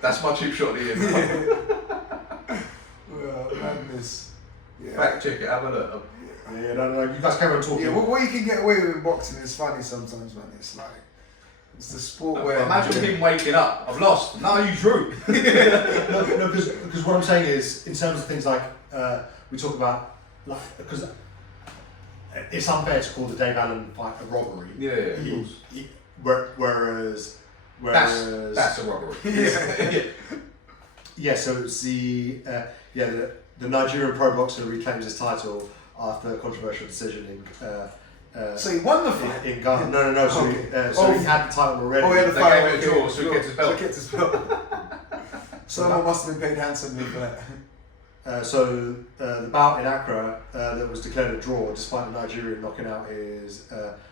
That's my cheap shot of the year. Well, madness. Yeah. Fact check it. Have a look. Yeah, no, you guys carry on talking. Yeah, what you can get away with in boxing is funny sometimes, man. It's like, it's the sport where... Imagine him waking up. I've lost. No, you drew. No, because what I'm saying is, in terms of things like we talk about, like, because it's unfair to call the Dave Allen fight a robbery. Yeah, of course. Whereas That's a robbery. yeah, so it's the Nigerian pro boxer reclaims his title after a controversial decision in. So he won the fight? In Ghana. No. So, he had the title already. Oh, he had the They fight. gave it a draw, so he gets his belt. So he gets his belt. Someone must have been paid handsomely for that. So the bout in Accra that was declared a draw, despite the Nigerian knocking out his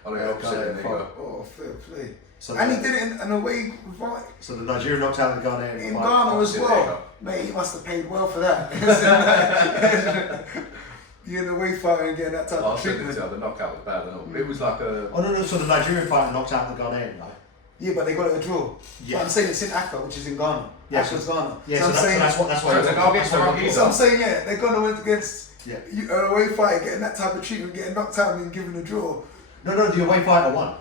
Ghanaian Ghanaian fight. Oh, fair play. So And he did it in an away fight. So the Nigerian knocked out the Ghanaian In fight. Ghana as There you well. go. Mate, he must have paid well for that. You're in the way fighter and getting that type I'll of send it treatment. to you. The knockout was bad and all. It was like a. Oh no! So the Nigerian fighter knocked out the Ghanaian guy. Yeah, but they got it a draw. Yeah. But I'm saying it's in Accra, which is in Ghana. Yeah, Accra's Ghana. Yeah, so I'm saying, that's why. So the guy gets the wrong so I'm saying, yeah, they're gonna win against Yeah. an away fighter, getting that type of treatment, getting knocked out and being given a draw. No, the away fighter won.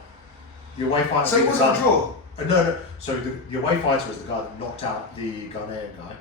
The away fighter. So it beat the wasn't a Ghana- draw. No. So the away fighter was the guy that knocked out the Ghanaian guy.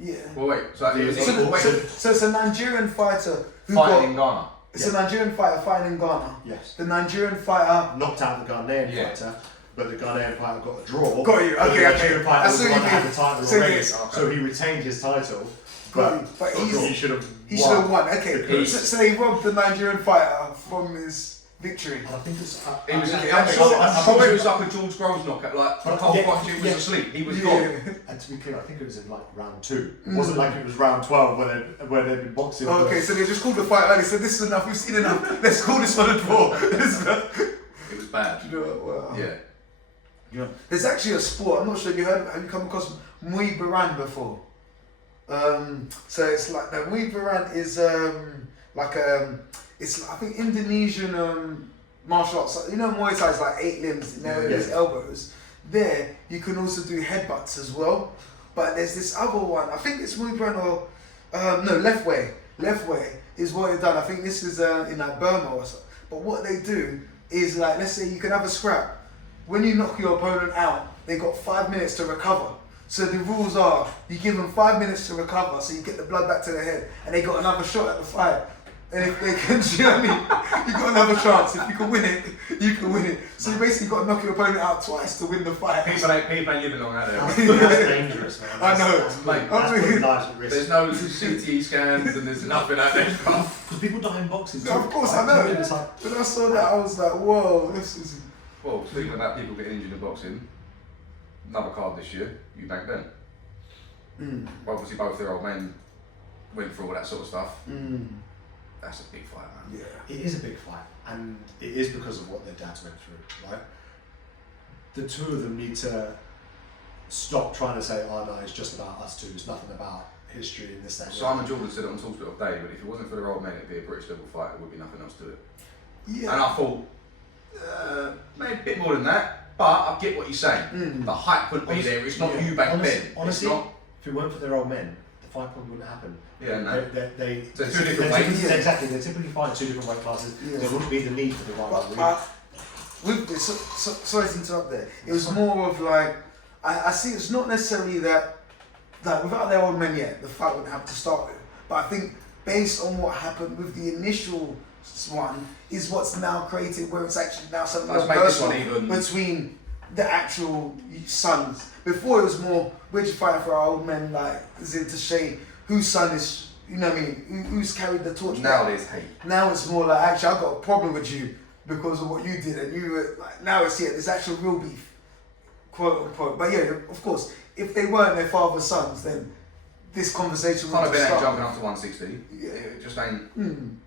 Yeah. Well, wait. So, Yeah, So it's a Nigerian fighter who fighting in Ghana. It's a Nigerian fighter fighting in Ghana. Yes. The Nigerian fighter Knocked out the Ghanaian Yeah. fighter, but the Ghanaian fighter got a draw. Got you. But Okay, the okay. Nigerian fighter That's was the what one you that had mean. the title So already, yes. so he retained his title. Got you. But, But he should have he should have won. Okay. Because- So they robbed the Nigerian fighter from his victory. I think it's. He was. I- I'm sure I- it was like a George Groves knockout. Like But- Carl yeah, Fox was yeah. asleep. He was Yeah. gone. And to be clear, I think it was in like round 2. It wasn't like it was round 12 where they'd been boxing. Oh, okay, so they just called the fight early. So this is enough. We've seen enough. Let's call this one a draw. It was bad. You know what? Wow. Yeah. Yeah. There's actually a sport. I'm not sure if you heard. Have you come across Muay Baran before? So it's like the Muay Baran is it's I think Indonesian martial arts. You know Muay Thai is like 8 limbs. There's elbows. There you can also do headbutts as well. But there's this other one. I think it's Muay Baran or no left way. Left way is what they've done. I think this is in like Burma or something. But what they do is like, let's say you can have a scrap. When you knock your opponent out, they got 5 minutes to recover. So the rules are, you give them 5 minutes to recover, so you get the blood back to their head, and they got another shot at the fight. And if they can, you know what I mean? You got another chance. If you can win it, you can win it. So you basically got to knock your opponent out twice to win the fight. People ain't living long out there. That's dangerous, man. I know. Mate, That's putting lives at risk. There's no CT scans and there's nothing out there. Because people die in boxing. No, of course, I know. It's like, When I saw that, I was like, whoa, this is... Well, speaking about people getting injured in boxing, another card this year, Eubank Ben. Obviously both their old men went through all that sort of stuff. That's a big fight, man. Yeah. it is a big fight, and it is because of what their dads went through, right? The two of them need to stop trying to say, oh no, it's just about us two, it's nothing about history and this, that, and the Simon other. Jordan said it on Talksport of Day, but if it wasn't for their old men, it'd be a British level fight, there would be nothing else to it. Yeah. And I thought, maybe a bit more than that, but I get what you're saying. The hype would be there, it's not Eubank Ben. Honestly, It's not, if it weren't for their old men, the fight probably wouldn't happen. Yeah, no. They So two different weights. Exactly, they typically fight 2 different weight classes. Yeah. There wouldn't be the need for the rivalry. But with this, sorry to interrupt there. It was more of like, I see it's not necessarily that without their old men yet, the fight wouldn't have to start with. But I think based on what happened with the initial one is what's now created where it's actually now something Let's more make this one personal even. between the actual sons. Before it was more, we're just fighting for our old men, like, as in to say whose son is, you know what I mean, who's carried the torch. now there's hate. Now it's more like, actually, I've got a problem with you because of what you did, and you were like, now it's here, there's actual real beef, quote unquote. But yeah, of course, if they weren't their father's sons, then this conversation Conor would Ben ain't start. jumping up to 160. Yeah. It just ain't.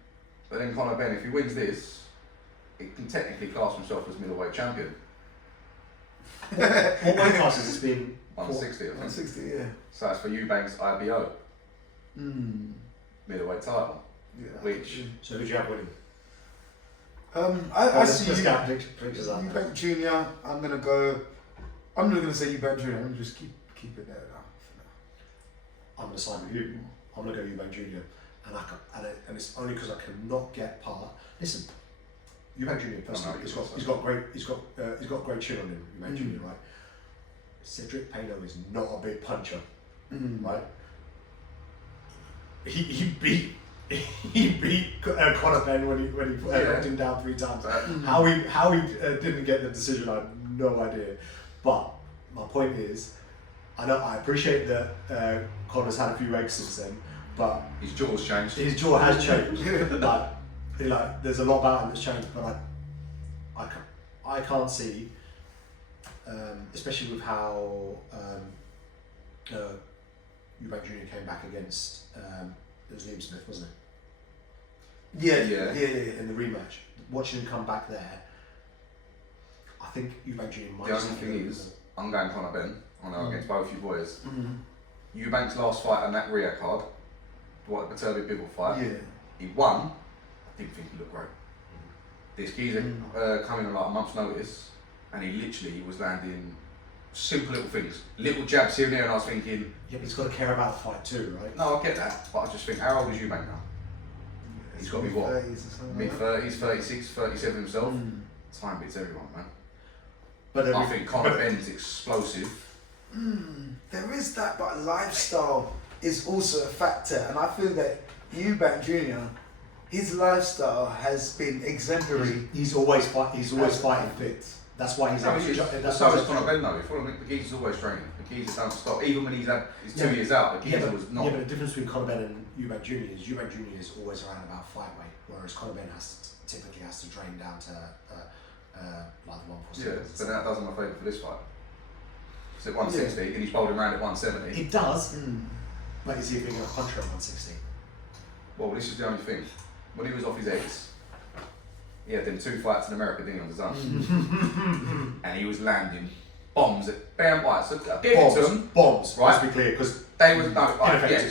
But then Conor Ben, if he wins this, it can technically class himself as middleweight champion. What weight classes has been? 160, I think. 160, yeah. So that's for Eubank's IBO Mm. middleweight title. Yeah. Which- So who do you have winning? I see let's you. get predictions out there. Eubank Junior. I'm not gonna say Eubank Junior. I'm gonna just keep it there now. I'm going to side with you. I'm going to go Eubank Junior, and it's only because I cannot get part. Listen, Eubank Junior. Personally, he's got great chin on him. Eubank Junior, right? Cedric Peno is not a big puncher, right? He beat Conor Ben when he knocked him down 3 times. How he didn't get the decision, I have no idea. But my point is, I appreciate that Conor's had a few eggs since then, but His jaw's changed. his jaw has changed. like there's a lot about him that's changed, but I can't see, especially with how Eubank Junior came back against it was Liam Smith, wasn't it? Yeah. In the rematch, watching him come back there, I think Eubank Junior might. The only thing is, I'm going Conor Ben. I know against both you boys. Mm. Eubank's last fight on that Rio card, what the Paterbi Bibble fight, Yeah. he won. I didn't think he looked great. This geezer coming on like a month's notice, and he literally was landing simple little things, little jabs here and there, and I was thinking, Yeah, but he's got to care about the fight too, right? no, I get that, but I just think, how old is Eubank now? He's got to be what? Mid 30s, 36, 37 himself. Time beats everyone, man. But I think Conor Ben's explosive. There is that, but lifestyle is also a factor, and I feel that Eubank Jr. his lifestyle has been exemplary. He's always fighting fit. That's why he's. So is Conor Ben though. The geezer's always training. The geezer doesn't stop. Even when he's had his 2 years out, the geezer was not. Yeah, but the difference between Conor Ben and Eubank Jr. is Eubank Jr. is always around about fight weight, whereas Conor Ben typically has to train down to like the 147. Yeah, but that does him a favour for this fight. It's at 160 and he's bowling around at 170. It does, but is he being a puncher at 160? Well, this is the only thing. When he was off his eggs, he had them 2 fights in America, didn't he, on his own? And he was landing bombs at bam white. So I gave it to them. Bombs, right? Let's be clear, because they was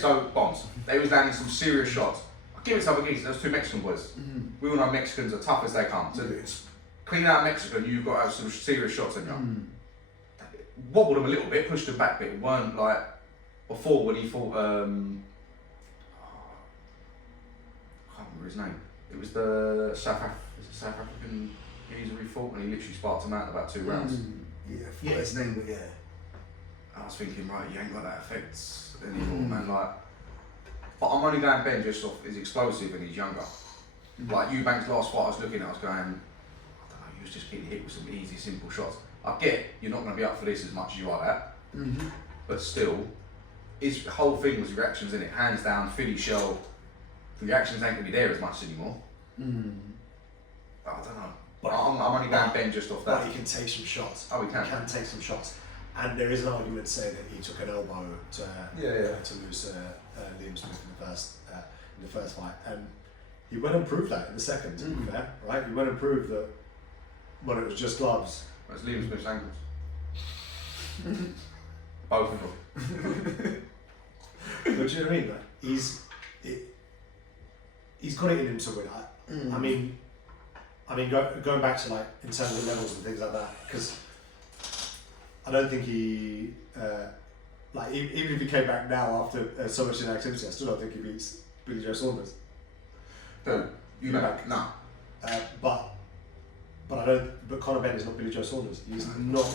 so bombs. They was landing some serious shots. I give it to other geese. Those 2 Mexican boys. We all know Mexicans are tough as they come. So clean out Mexican, you've got to have some serious shots in you. Wobbled him a little bit, pushed him back a bit. It weren't like before when he fought. I can't remember his name. It was the South African geezer he fought, and he literally sparked him out in about 2 rounds. Yeah, I forgot his name, but yeah. I was thinking, right, you ain't got that effect anymore, man. Like, but I'm only going Ben just off his explosive and he's younger. Like Eubank's last fight, I was looking at, I was going, I don't know, he was just getting hit with some easy, simple shots. I get you're not going to be up for this as much as you are that, but still, his whole thing was reactions in it, hands down, Philly shell. The reactions ain't going to be there as much anymore. I don't know. But I'm only going Ben just off that. But he can take some shots. Oh, he can. He can take some shots. And there is an argument to say that he took an elbow to lose Liam Smith in the first fight, and he went and proved that in the second. To be fair, right? He went and proved that when it was just gloves. That's Liam Smith's ankles. Both of them. But do you know what I mean? Like, he's got it in him to win. I mean, going back to like in terms of levels and things like that, because I don't think he like even if he came back now after so much inactivity, I still don't think he beats Billy Joe Saunders. No, you back? No. But I don't. But Conor Ben is not Billy Joe Saunders. He's not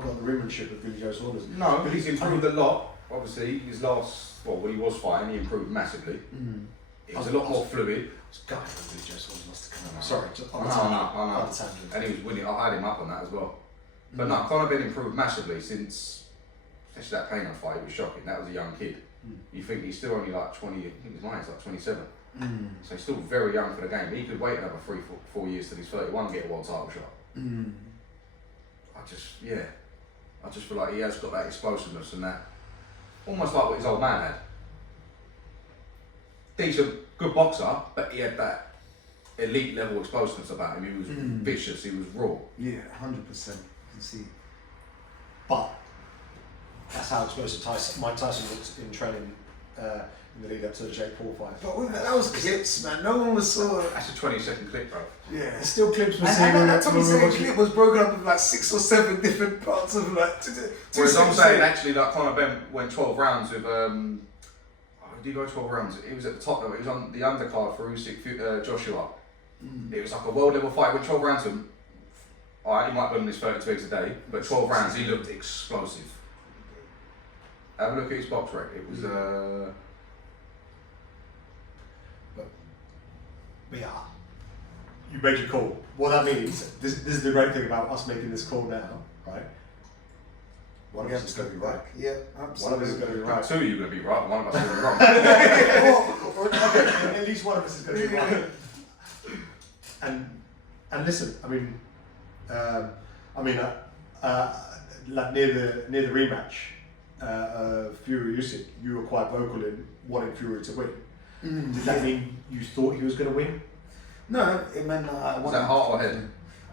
got the ringmanship of Billy Joe Saunders. No, but he's improved a lot. Obviously, his last when he was fighting, he improved massively. It was a lot more fluid. Guy from Billy Joe Saunders must have come out. Sorry, I know. And he was winning. I had him up on that as well. But no, Conor Ben improved massively since, especially that Payne fight. It was shocking. That was a young kid. You think he's still only like 20. I think his mind's like 27. So he's still very young for the game. He could wait another 3-4 years till he's 31 and get a world title shot. I just feel like he has got that explosiveness and that, almost like what his old man had. Decent, good boxer, but he had that elite level explosiveness about him. He was vicious, he was raw. Yeah, 100%. You can see. But that's how explosive Mike Tyson looked in training in the lead up to the Jake Paul fight. But that was clips, man. No one was saw it. That's a 20-second clip, bro. Yeah. It's still clips we're and seeing. that 20-second clip was broken up into like 6 or 7 different parts of like. Whereas I'm saying actually, like Conor Ben went 12 rounds with. Did he go 12 rounds? It was at the top though. It was on the undercard for Usyk Joshua. It was like a world level fight. Went 12 rounds with him. Alright, he might win this 32 weeks a day, but 12 rounds he looked explosive. Have a look at his box rate. It was But yeah, you made your call. What that means, this is the great thing about us making this call now, right? One of us is going to be right. Yeah, absolutely. One of us is going to be right. 2 of you are going to be right, one of us is going to be wrong. At least one of us is going to be right. And listen, like near the rematch of Fury Usyk, you were quite vocal in wanting Fury to win. Did that mean you thought he was going to win? No, it meant I wanted. Was that heart or head?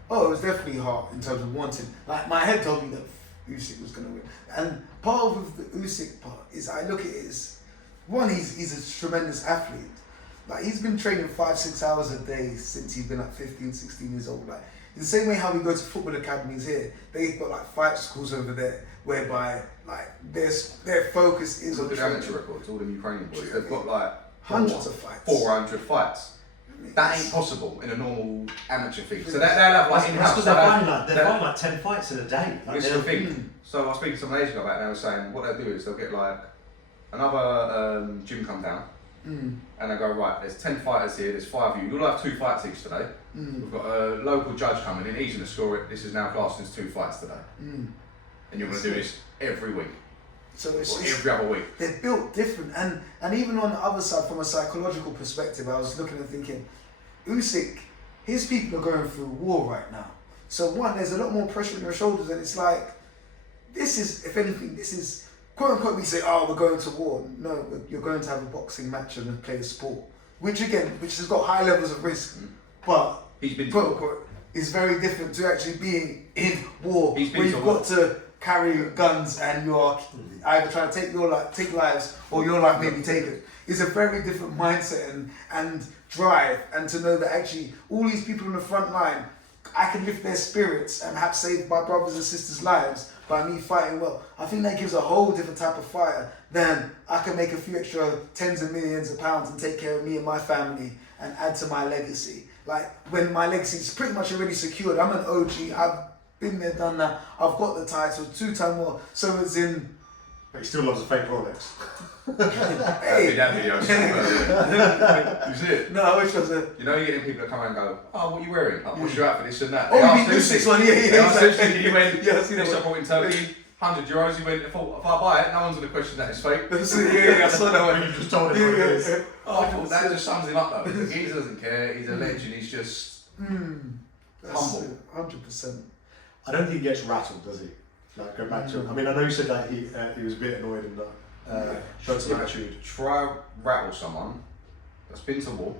Oh, it was definitely heart in terms of wanting. Like my head told me that Usyk was going to win, and part of the Usyk part is I look at it as one. He's a tremendous athlete. Like he's been training 5-6 hours a day since he's been like 15, 16 years old. Like in the same way how we go to football academies here, they've got like fight schools over there whereby like their focus is on the amateur records. All the Ukrainian boys, they've got like hundreds of fights, 400 fights. That ain't possible in a normal amateur thing. So they'll have like in-house. They're fighting like 10 fights in a day. This is the thing. So I was speaking to some Asian about it and they were saying what they'll do is they'll get like another gym come down, and they go, right, there's 10 fighters here, there's 5 of you, you'll have 2 fights each today. We've got a local judge coming in, he's going to score it, this is now classed as 2 fights today. And you're going to do this every week. So or every other week. They're built different, and even on the other side, from a psychological perspective, I was looking and thinking, Usyk, his people are going through war right now. So one, there's a lot more pressure on your shoulders, and it's like, this is, if anything, this is, quote unquote, we say, oh, we're going to war. No, you're going to have a boxing match and play a sport, which has got high levels of risk, but he's been quote unquote, is very different to actually being in war, where you've got to carry guns and you are either trying to take lives or your life may be taken. It's a very different mindset and drive, and to know that actually all these people on the front line, I can lift their spirits and have saved my brothers and sisters' lives by me fighting well. I think that gives a whole different type of fire than I can make a few extra tens of millions of pounds and take care of me and my family and add to my legacy. Like, when my legacy is pretty much already secured, I'm an OG, I've been there, done that, I've got the title, 2-time world, so it's in... But he still loves a fake Rolex. Hey! That video. You see it? No, which was a... You know, you're getting people that come and go, oh, what are you wearing? Like, what's your outfit, this and that. Oh, you mean Usyk's one? Yeah. They asked Usyk, he went, yeah, I see that this I one. bought in Turkey, €100. He went, if I buy it, no one's going to question that it's fake. Yeah, I saw that one. You just told him what it is. Oh, I thought that just sums him up though. He doesn't care, he's a legend, he's just humble. 100%. I don't think he gets rattled, does he? Like, go back to him. I mean, I know you said that he was a bit annoyed and showed some attitude. Try rattle someone that's been to war,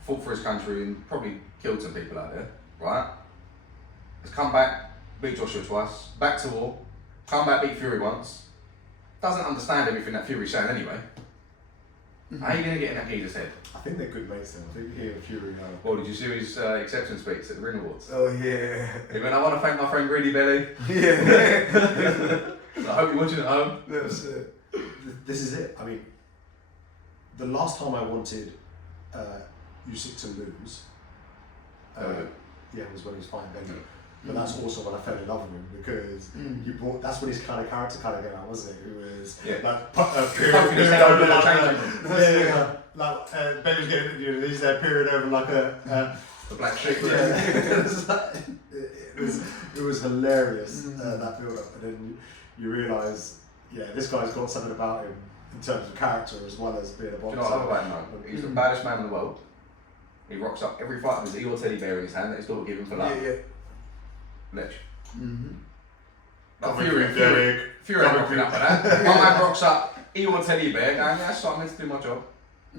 fought for his country and probably killed some people out there, right? Has come back, beat Joshua twice, back to war, come back, beat Fury once, doesn't understand everything that Fury's saying anyway. How are you going to get in that geezer's head? I think they're good mates then. I think he and Fury are. Well, did you see his acceptance speech at the Ring Awards? Oh, yeah. He went, I want to thank my friend Greedy Belly. Yeah. I hope you're watching at home. That's it. This is it. I mean, the last time I wanted Usyk to lose, was when he was fighting Benji. But that's also when I fell in love with him, because that's when his kind of character kind of came out, wasn't it? It was like Ben was getting, there's that period over like the black sheep. It was hilarious, that build up, and then you realise, this guy's got something about him in terms of character as well as being a boxer. Do you know what I love about him though? He's the baddest man in the world. He rocks up every fight with his Eeyore teddy bear in his hand that his daughter gave him for love. Ledge. Like Fury ain't rocking up with that. My man rocks up, Eeyore teddy bear, going, yeah, so I'm meant to do my job.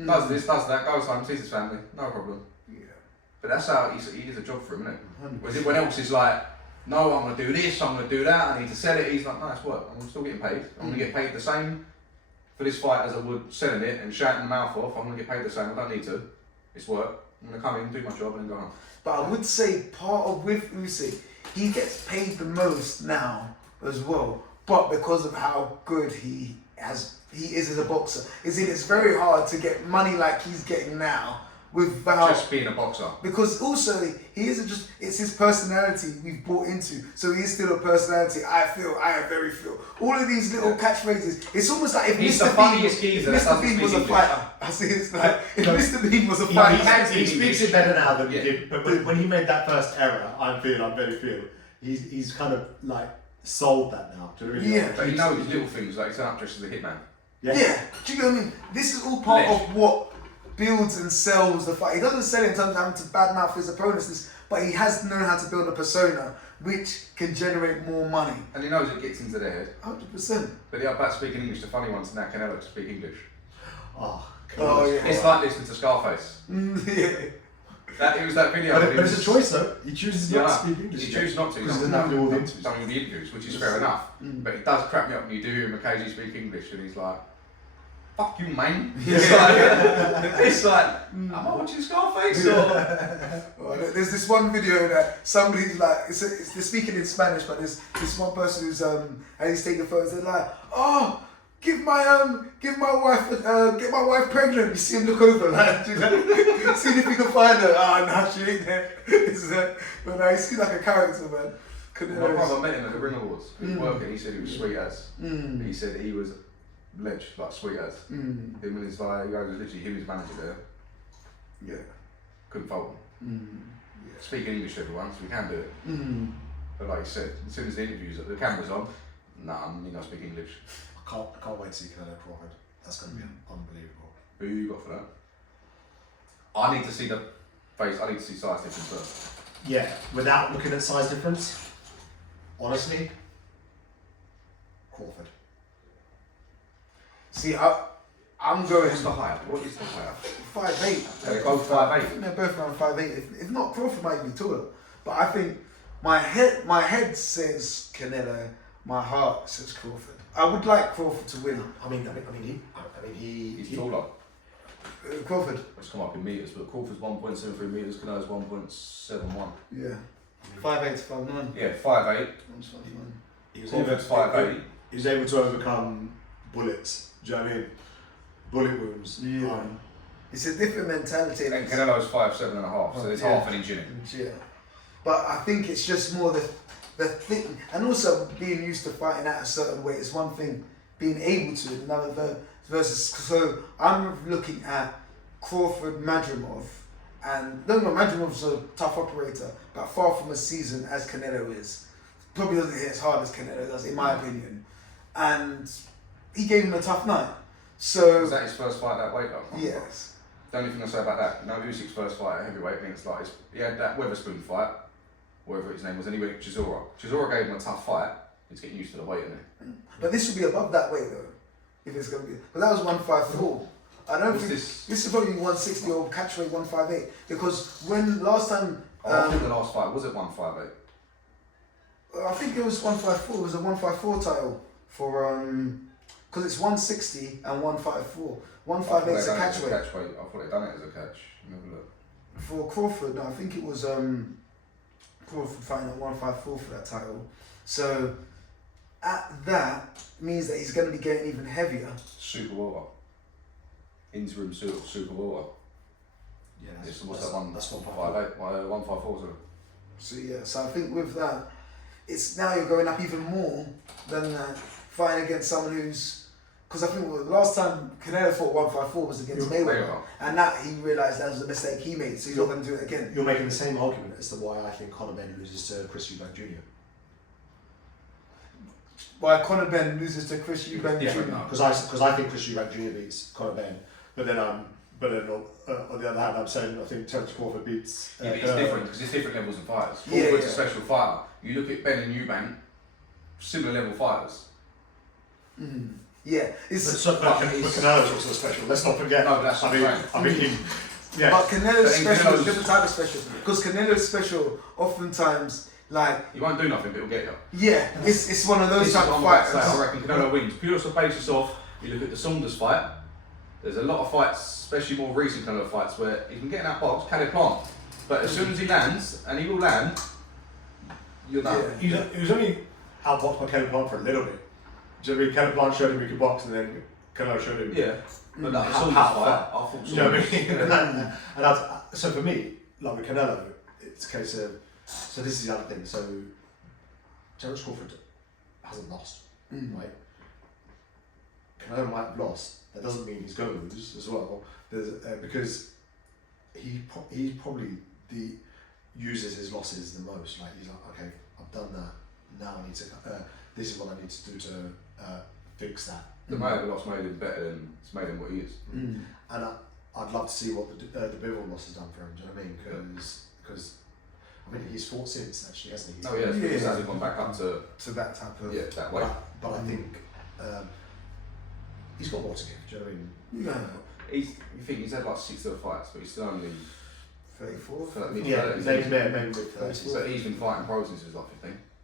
Does this, does that, goes home, sees his family, no problem. Yeah. But that's how he is a job for him, isn't it? Whereas everyone else is like, no, I'm going to do this, I'm going to do that, I need to sell it. He's like, no, it's work, I'm still getting paid. I'm going to get paid the same for this fight as I would selling it and shouting the mouth off. I'm going to get paid the same, I don't need to. It's work. I'm going to come in, do my job and then go home. But I would say part of with Usyk, he gets paid the most now as well, but because of how good he is as a boxer. It's very hard to get money like he's getting now without just being a boxer. Because also he isn't just, it's his personality we've bought into. So he is still a personality. I am very feel. All of these little catchphrases. It's almost like if he's Mr. the funniest geezer. Mr. Bean was a fighter. I see it's like if Mr. Bean was a fighter. He speaks it better now than he did. But when he made that first error, I'm very feel. He's kind of like sold that now. Do you know what I mean? But he knows little things like he turned up dressed as a hitman. Yeah. Do you know what I mean? This is all part of what builds and sells the fight. He doesn't sell it in terms of having to badmouth his opponents, but he has known how to build a persona which can generate more money. And he knows it gets into their head. 100%. But the about speaking English, the funny one's now Canelo to speak English. Oh yeah. It's like listening to Scarface. It was that video. But it's a choice though. He chooses not to speak English. He chooses not to. He doesn't have to do all the interviews. Done all the interviews, which is fair enough. But it does crack me up when you do hear him occasionally speak English, and he's like, "Fuck you, man." It's like, am I watching Scarface? Well, there's this one video that somebody's like, they're speaking in Spanish, but there's this one person who's and he's taking photos. They're like, "Oh, get my wife pregnant." You see him look over, like, see if you can find her. Oh, no, she ain't there. But no, he seems like a character, man. My brother met him at the Ring Awards. He was working. He said he was sweet as. He said he was ledge, like sweet as. Him and his like, he goes, literally him his manager there. Yeah. Couldn't fault him. Yeah. Speak English to everyone, so we can do it. But like you said, as soon as the interviews, the camera's on, nah, I mean, I speak English. I can't wait to see Canelo Crawford. That's going to be unbelievable. Who you got for that? I need to see the face. I need to see size difference first. Yeah, without looking at size difference, honestly, Crawford. See, I'm going What's the height? What is the height? 5'8". They're both 5'8". They're both around 5'8". If not, Crawford might be taller. But I think my head says Canelo, my heart says Crawford. I would like Crawford to win. He's taller. Crawford. Let's come up in meters, but Crawford's 1.73 meters, Canelo's 1.71. Yeah. 5'8" to 5'9". Yeah, 5'8". Crawford's 5'8". He was able to overcome bullets. Do you know what I mean? Bullet wounds. Yeah. It's a different mentality. And Canelo's 5'7.5", so there's half an inch in it. Yeah. But I think it's just more the thing, and also being used to fighting at a certain weight is one thing. Being able to, another versus. So I'm looking at Crawford, Madrimov, and no, Madrimov's a tough operator, but far from as seasoned as Canelo is. Probably doesn't hit as hard as Canelo does, in my opinion. And he gave him a tough night. So Was that his first fight that weight though? yes. The only thing I say about that, you know, Usyk's first fight at heavyweight against like he had that Weatherspoon fight, whatever his name was, and he went Chisora. Chisora gave him a tough fight. He's getting used to the weight, isn't he? But this will be above that weight though, if it's gonna be. But that was 154. I don't think this is probably 160 or catch weight 158 because when last time. I think the last fight was it 158. I think it was 154. It was a 154 title for because it's 160 and 154. 158 is a catch weight. I thought they'd done it as a catch. Let me have a look. For Crawford, no, I think it was Crawford fighting at 154 for that title. So at that means that he's going to be getting even heavier. Super water. Interim super water. Yeah, What's that one? That's 158. 154. So yeah, so I think with that, it's now you're going up even more than fighting against someone who's. Because I think the last time Canelo fought 154 was against Mayweather, and that he realised that was a mistake he made, so he's not going to do it again. You're making the same argument as to why I think Conor Benn loses to Chris Eubank Jr. Why Conor Benn loses to Chris Eubank Jr. Because I think Chris Eubank Jr. beats Conor Benn, but then on the other hand, I'm saying I think Terence Crawford beats. Yeah, but it's different because it's different levels of fighters. Yeah, Crawford's a special fighter. You look at Ben and Eubank, similar level fighters. Yeah, it's But Canelo's also special. Let's not forget. No, that's right. I mean, yeah. But Canelo's special is a Canelo's- different type of special. Because Canelo's special, oftentimes, like, He won't do nothing, but he'll get you. yeah, it's one of those This type is of what I'm about to fighters. say. I reckon Canelo wins. Pure off the basis of, you look at the Saunders fight, there's a lot of fights, especially more recent Canelo fights, where he can get in that box, can it plant? But as soon as he lands, and he will land, you're done. Yeah. He was only outboxed by Caleb Plant for a little bit. Do you know what I mean? Caleb Plant showed him he could box, and then Canelo showed him. Yeah. But that How- Saunders how- fight, I thought Do you know what I Saunders. mean? And that's, so for me, like with Canelo, it's a case of. So this is the other thing. So Terence Crawford hasn't lost, right? Canelo might have lost. That doesn't mean he's going to lose as well. There's because he probably uses his losses the most. Like he's like, okay, I've done that. Now I need to. This is what I need to do to fix that. The Mayweather loss made him better than it's made him what he is. And I'd love to see what the Bivol loss has done for him. Do you know what I mean? Because I mean he's fought since actually, hasn't he? Oh yeah, Yeah. he hasn't gone back up to that type of. that way. But I think he's got more to give. Do you know what I mean? Yeah. You think he's had like 6 other fights, but he's still only 34. mid Yeah, 30s. maybe with 30s. So he's been fighting pros since he was like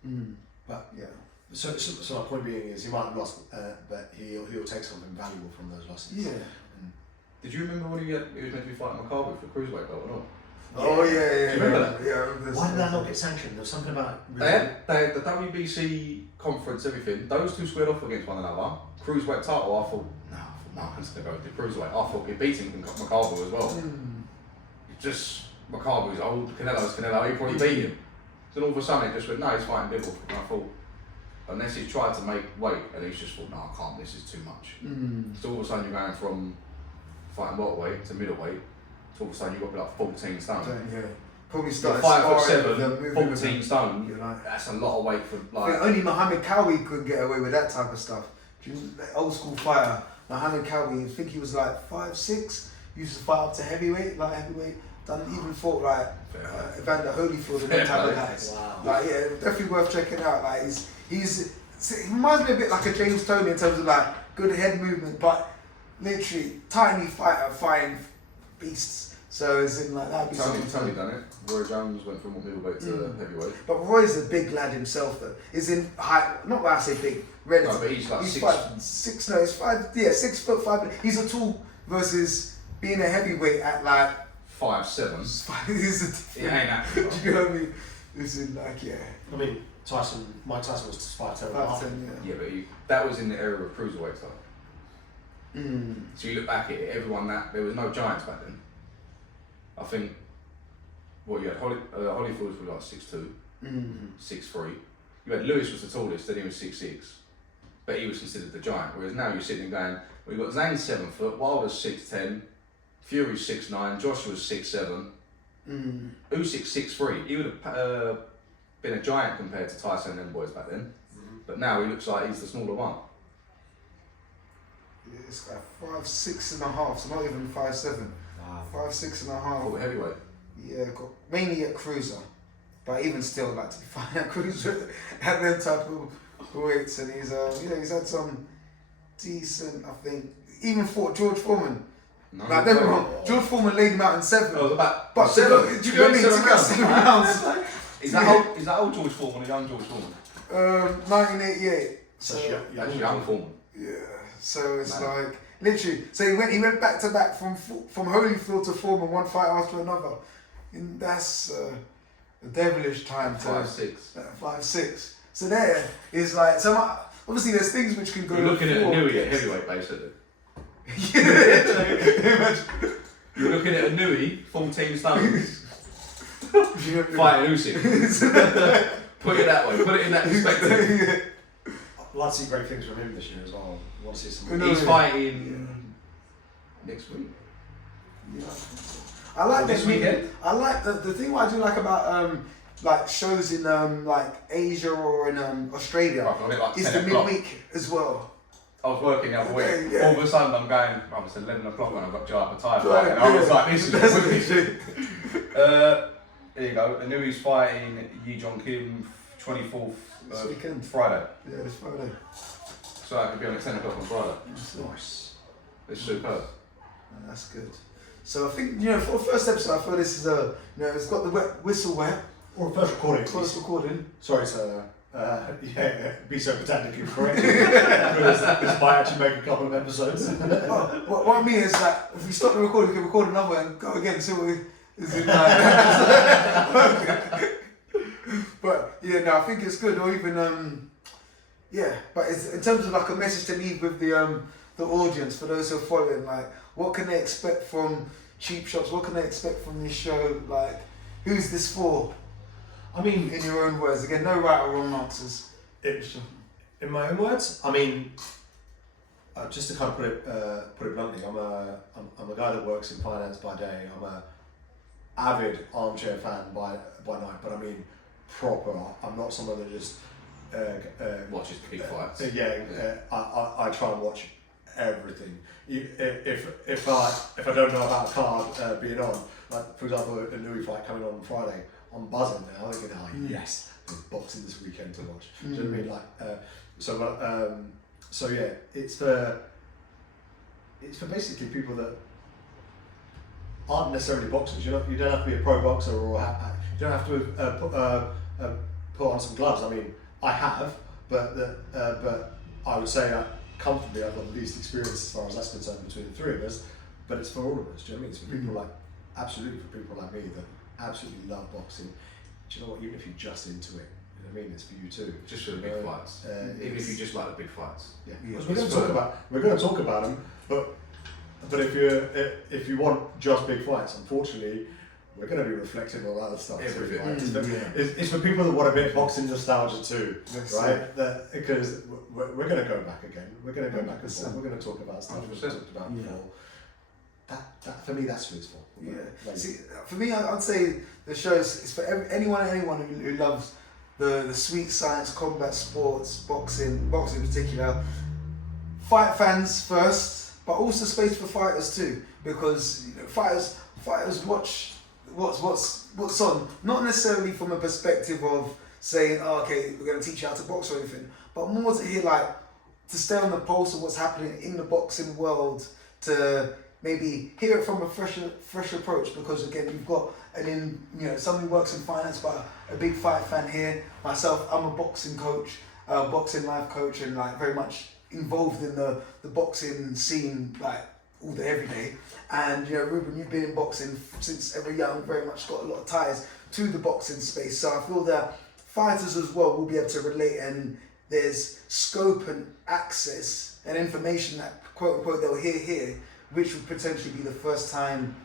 15. But Yeah. so my point being is he might have lost, but he'll take something valuable from those losses. Yeah. Did you remember when he was meant to be fighting McCarthy for cruiserweight belt or not? Oh yeah. Do you remember that? Yeah. I remember this. Why did that not get sanctioned? There was something about. They had the WBC conference, everything. Those two squared off against one another. Cruiserweight title. I thought, Markham's going to go to cruiserweight. I thought he beat him in McCarthy as well. Just McCarthy's old. Canelo's Canelo. He probably beat him. Then all of a sudden they just went, no, he's fighting Bivol. And I thought, unless he's tried to make weight and he's just thought, no, I can't, this is too much. So all of a sudden you're going from fighting welterweight to middleweight, to all of a sudden you've got to be like 14 stone. Yeah. Probably started 5'7", 14 stone, like, that's a lot of weight for I like... think only Muhammad Kawi could get away with that type of stuff. Do you know, the old school fighter, Muhammad Kawi, I think he was like 5'6", used to fight up to heavyweight, light heavyweight, even fought like Evander Holyfield and that type of guys. Wow. Like, yeah, definitely worth checking out. Like, he reminds me a bit like a James Toney in terms of like good head movement, but literally tiny fighter fighting beasts. So it's in like that. Tony done it. Roy Jones went from middleweight to heavyweight. But Roy's a big lad himself though. He's in height, not that I say big, relative. No, but he's like he's 6... 5'6", no, he's 6'5". He's a tall versus being a heavyweight at like 5'7". He's a different. It ain't that. Do you know what I mean? It's in like, yeah. I mean, Mike Tyson was 5'10". 5'10", Yeah, but that was in the era of cruiserweights though. Mm. So you look back at it, everyone there was no giants back then. I think, what you had, Holyfield was like 6'2", 6'3". You had Lewis was the tallest, then he was 6'6", but he was considered the giant. Whereas now you're sitting there going, well, you've got Zayn 7 foot, Wilder's 6'10", Fury's 6'9", Joshua's 6'7", Usyk's 6'3". He would have been a giant compared to Tyson and them boys back then. But now he looks like he's the smaller one. Yeah, it's like 5'6.5", so not even 5'7". Wow. 5'6.5". Called heavyweight. Yeah, mainly at cruiser, but even still, like to be fine at cruiser at them type of weights, and he's had some decent, I think, even fought George Foreman. No, Like, don't get me wrong, George Foreman laid him out in 7. Oh, about but 7. Do you know what I mean? To get 7 rounds. Is that old George Foreman or young George Foreman? 1988. That's young Foreman. Yeah. So it's like literally. So he went back to back from Holyfield to Foreman, one fight after another. And that's a devilish time to 5'6". 5'6". So there is like obviously there's things which can go. You're looking at a Nui at heavyweight basically. You're looking at a Nui, 14 stones, fighting Usyk. Put it that way. Put it in that perspective. I'd like to see great things from him this year as well. I want to see some. He's fighting next week. Yeah. I like this weekend. I like the thing what I do like about like shows in like Asia or in Australia is the midweek as well. I was working the other week. Yeah. All of a sudden I'm going, it's 11 o'clock and I've got Joe Appetite fighting. And I was like, this is wicked. There you go. Anui's fighting Yi Jong Kim 24th this weekend. Friday. Yeah, this Friday. So I could be on at 10 o'clock on Friday. Nice. It's superb. That's good. So I think, for the first episode, I feel this is it's got the whistle wet. Or first recording. First recording. Sorry to be so pedantically correct. This might actually make a couple of episodes. What I mean is that if we stop the recording, we can record another one and go again. So is it But yeah, no, I think it's good. Or even but it's in terms of like a message to leave with the audience for those who are following. Like, what can they expect from Cheapshots? What can they expect from this show? Like, who's this for? I mean, in your own words, again, no right or wrong answers. In my own words, I mean, just to kind of put it bluntly, I'm a guy that works in finance by day. I'm a avid armchair fan by night, but I mean proper. I'm not someone that just watches big fights. I try and watch everything. If I don't know about a card being on, like for example a Nui fight coming on Friday, I'm buzzing now. Thinking, yes, there's boxing this weekend to watch. Do you know what I mean? Like, so yeah, it's for basically people that aren't necessarily boxers. You don't have to be a pro boxer or you don't have to put on some gloves. I mean, I have, but I would say that comfortably I've got the least experience as far as that's concerned between the three of us. But it's for all of us. Do you know what I mean? It's for people absolutely for people like me that absolutely love boxing. Do you know what? Even if you're just into it, you know what I mean? It's for you too. Just for the big fights. Even if you just like the big fights. Yeah. We're going to talk about them, but if you want just big fights, unfortunately, we're going to be reflective of other stuff Everything. too. Right? It's for people that want a bit of boxing nostalgia too, That's right? Because we're going to go back again. We're going to go back and 100%. forth. We're going to talk about stuff we've 100%. talked about before. That for me, that's what it's for. Yeah. Like, See, for me, I'd say the show is for anyone who loves the sweet science, combat sports, boxing in particular. Fight fans first, but also space for fighters too, because fighters watch what's on, not necessarily from a perspective of saying, oh, okay, we're going to teach you how to box or anything, but more to hear to stay on the pulse of what's happening in the boxing world, to maybe hear it from a fresh approach, because again, you've got someone who works in finance, but a big fight fan here. Myself, I'm a boxing coach, boxing life coach, and very much involved in the boxing scene all day, every day. And Reuben, you've been in boxing since ever young, very much got a lot of ties to the boxing space. So I feel that fighters as well will be able to relate, and there's scope and access and information that quote unquote they'll hear here, which would potentially be the first time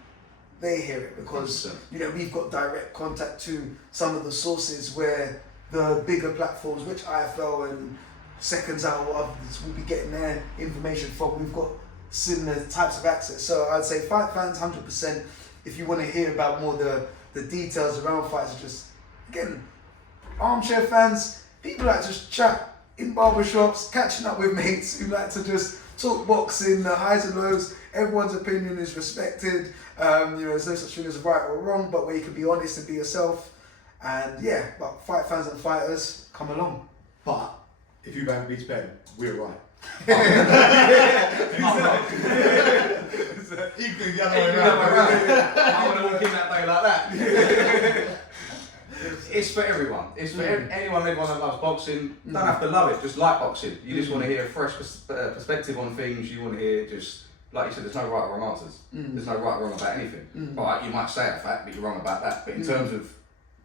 they hear it, because 100%. We've got direct contact to some of the sources where the bigger platforms, which IFL and Seconds Out or others, will be getting their information from. We've got similar types of access. So I'd say fight fans 100%. If you want to hear about more the details around fights, just again, armchair fans, people like to just chat in barbershops, catching up with mates who like to just talk boxing, the highs and lows. Everyone's opinion is respected. There's no such thing as right or wrong, but where you can be honest and be yourself. And but fight fans and fighters, come along. but if you bang beats Ben, we're right. Equally the other way around. I want to walk in that day like that. It's for everyone. It's for anyone that loves boxing. You don't have to love it, just like boxing. You just want to hear a fresh perspective on things. You want to hear just, like you said, there's no right or wrong answers. There's no right or wrong about anything. Right, you might say a fact, but you're wrong about that. But in terms of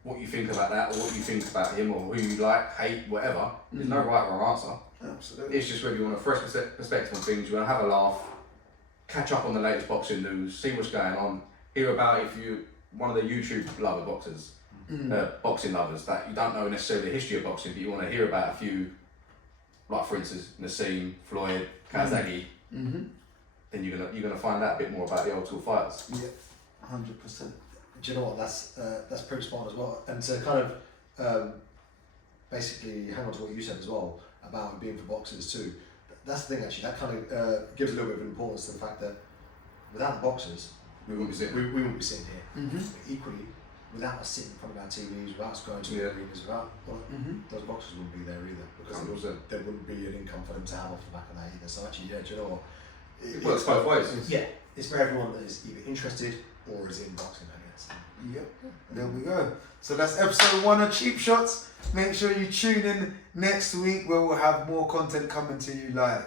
what you think about that, or what you think about him, or who you like, hate, whatever, there's no right or wrong answer. Absolutely. It's just whether you want a fresh perspective on things, you want to have a laugh, catch up on the latest boxing news, see what's going on, hear about if you one of the YouTube lover boxers, boxing lovers that you don't know necessarily the history of boxing, but you want to hear about a few, like for instance Nassim, Floyd, Kazagi, then you're gonna find out a bit more about the old school fighters. Yeah, 100%. Do you know what? That's pretty spot on as well. And to kind of basically hang on to what you said as well about it being for boxers too. That's the thing actually. That kind of gives a little bit of importance to the fact that without the boxers, We wouldn't be sitting. we wouldn't be sitting here. But equally, without us sitting in front of our TVs, without us going to the arenas, those boxers wouldn't be there either, because there wouldn't be an income for them to have off the back of that either. So actually, do you know what? It works both ways. Yeah, it's for everyone that is either interested or is in boxing, I guess. Yep, there we go. So that's episode 1 of Cheap Shots. Make sure you tune in next week where we'll have more content coming to you live.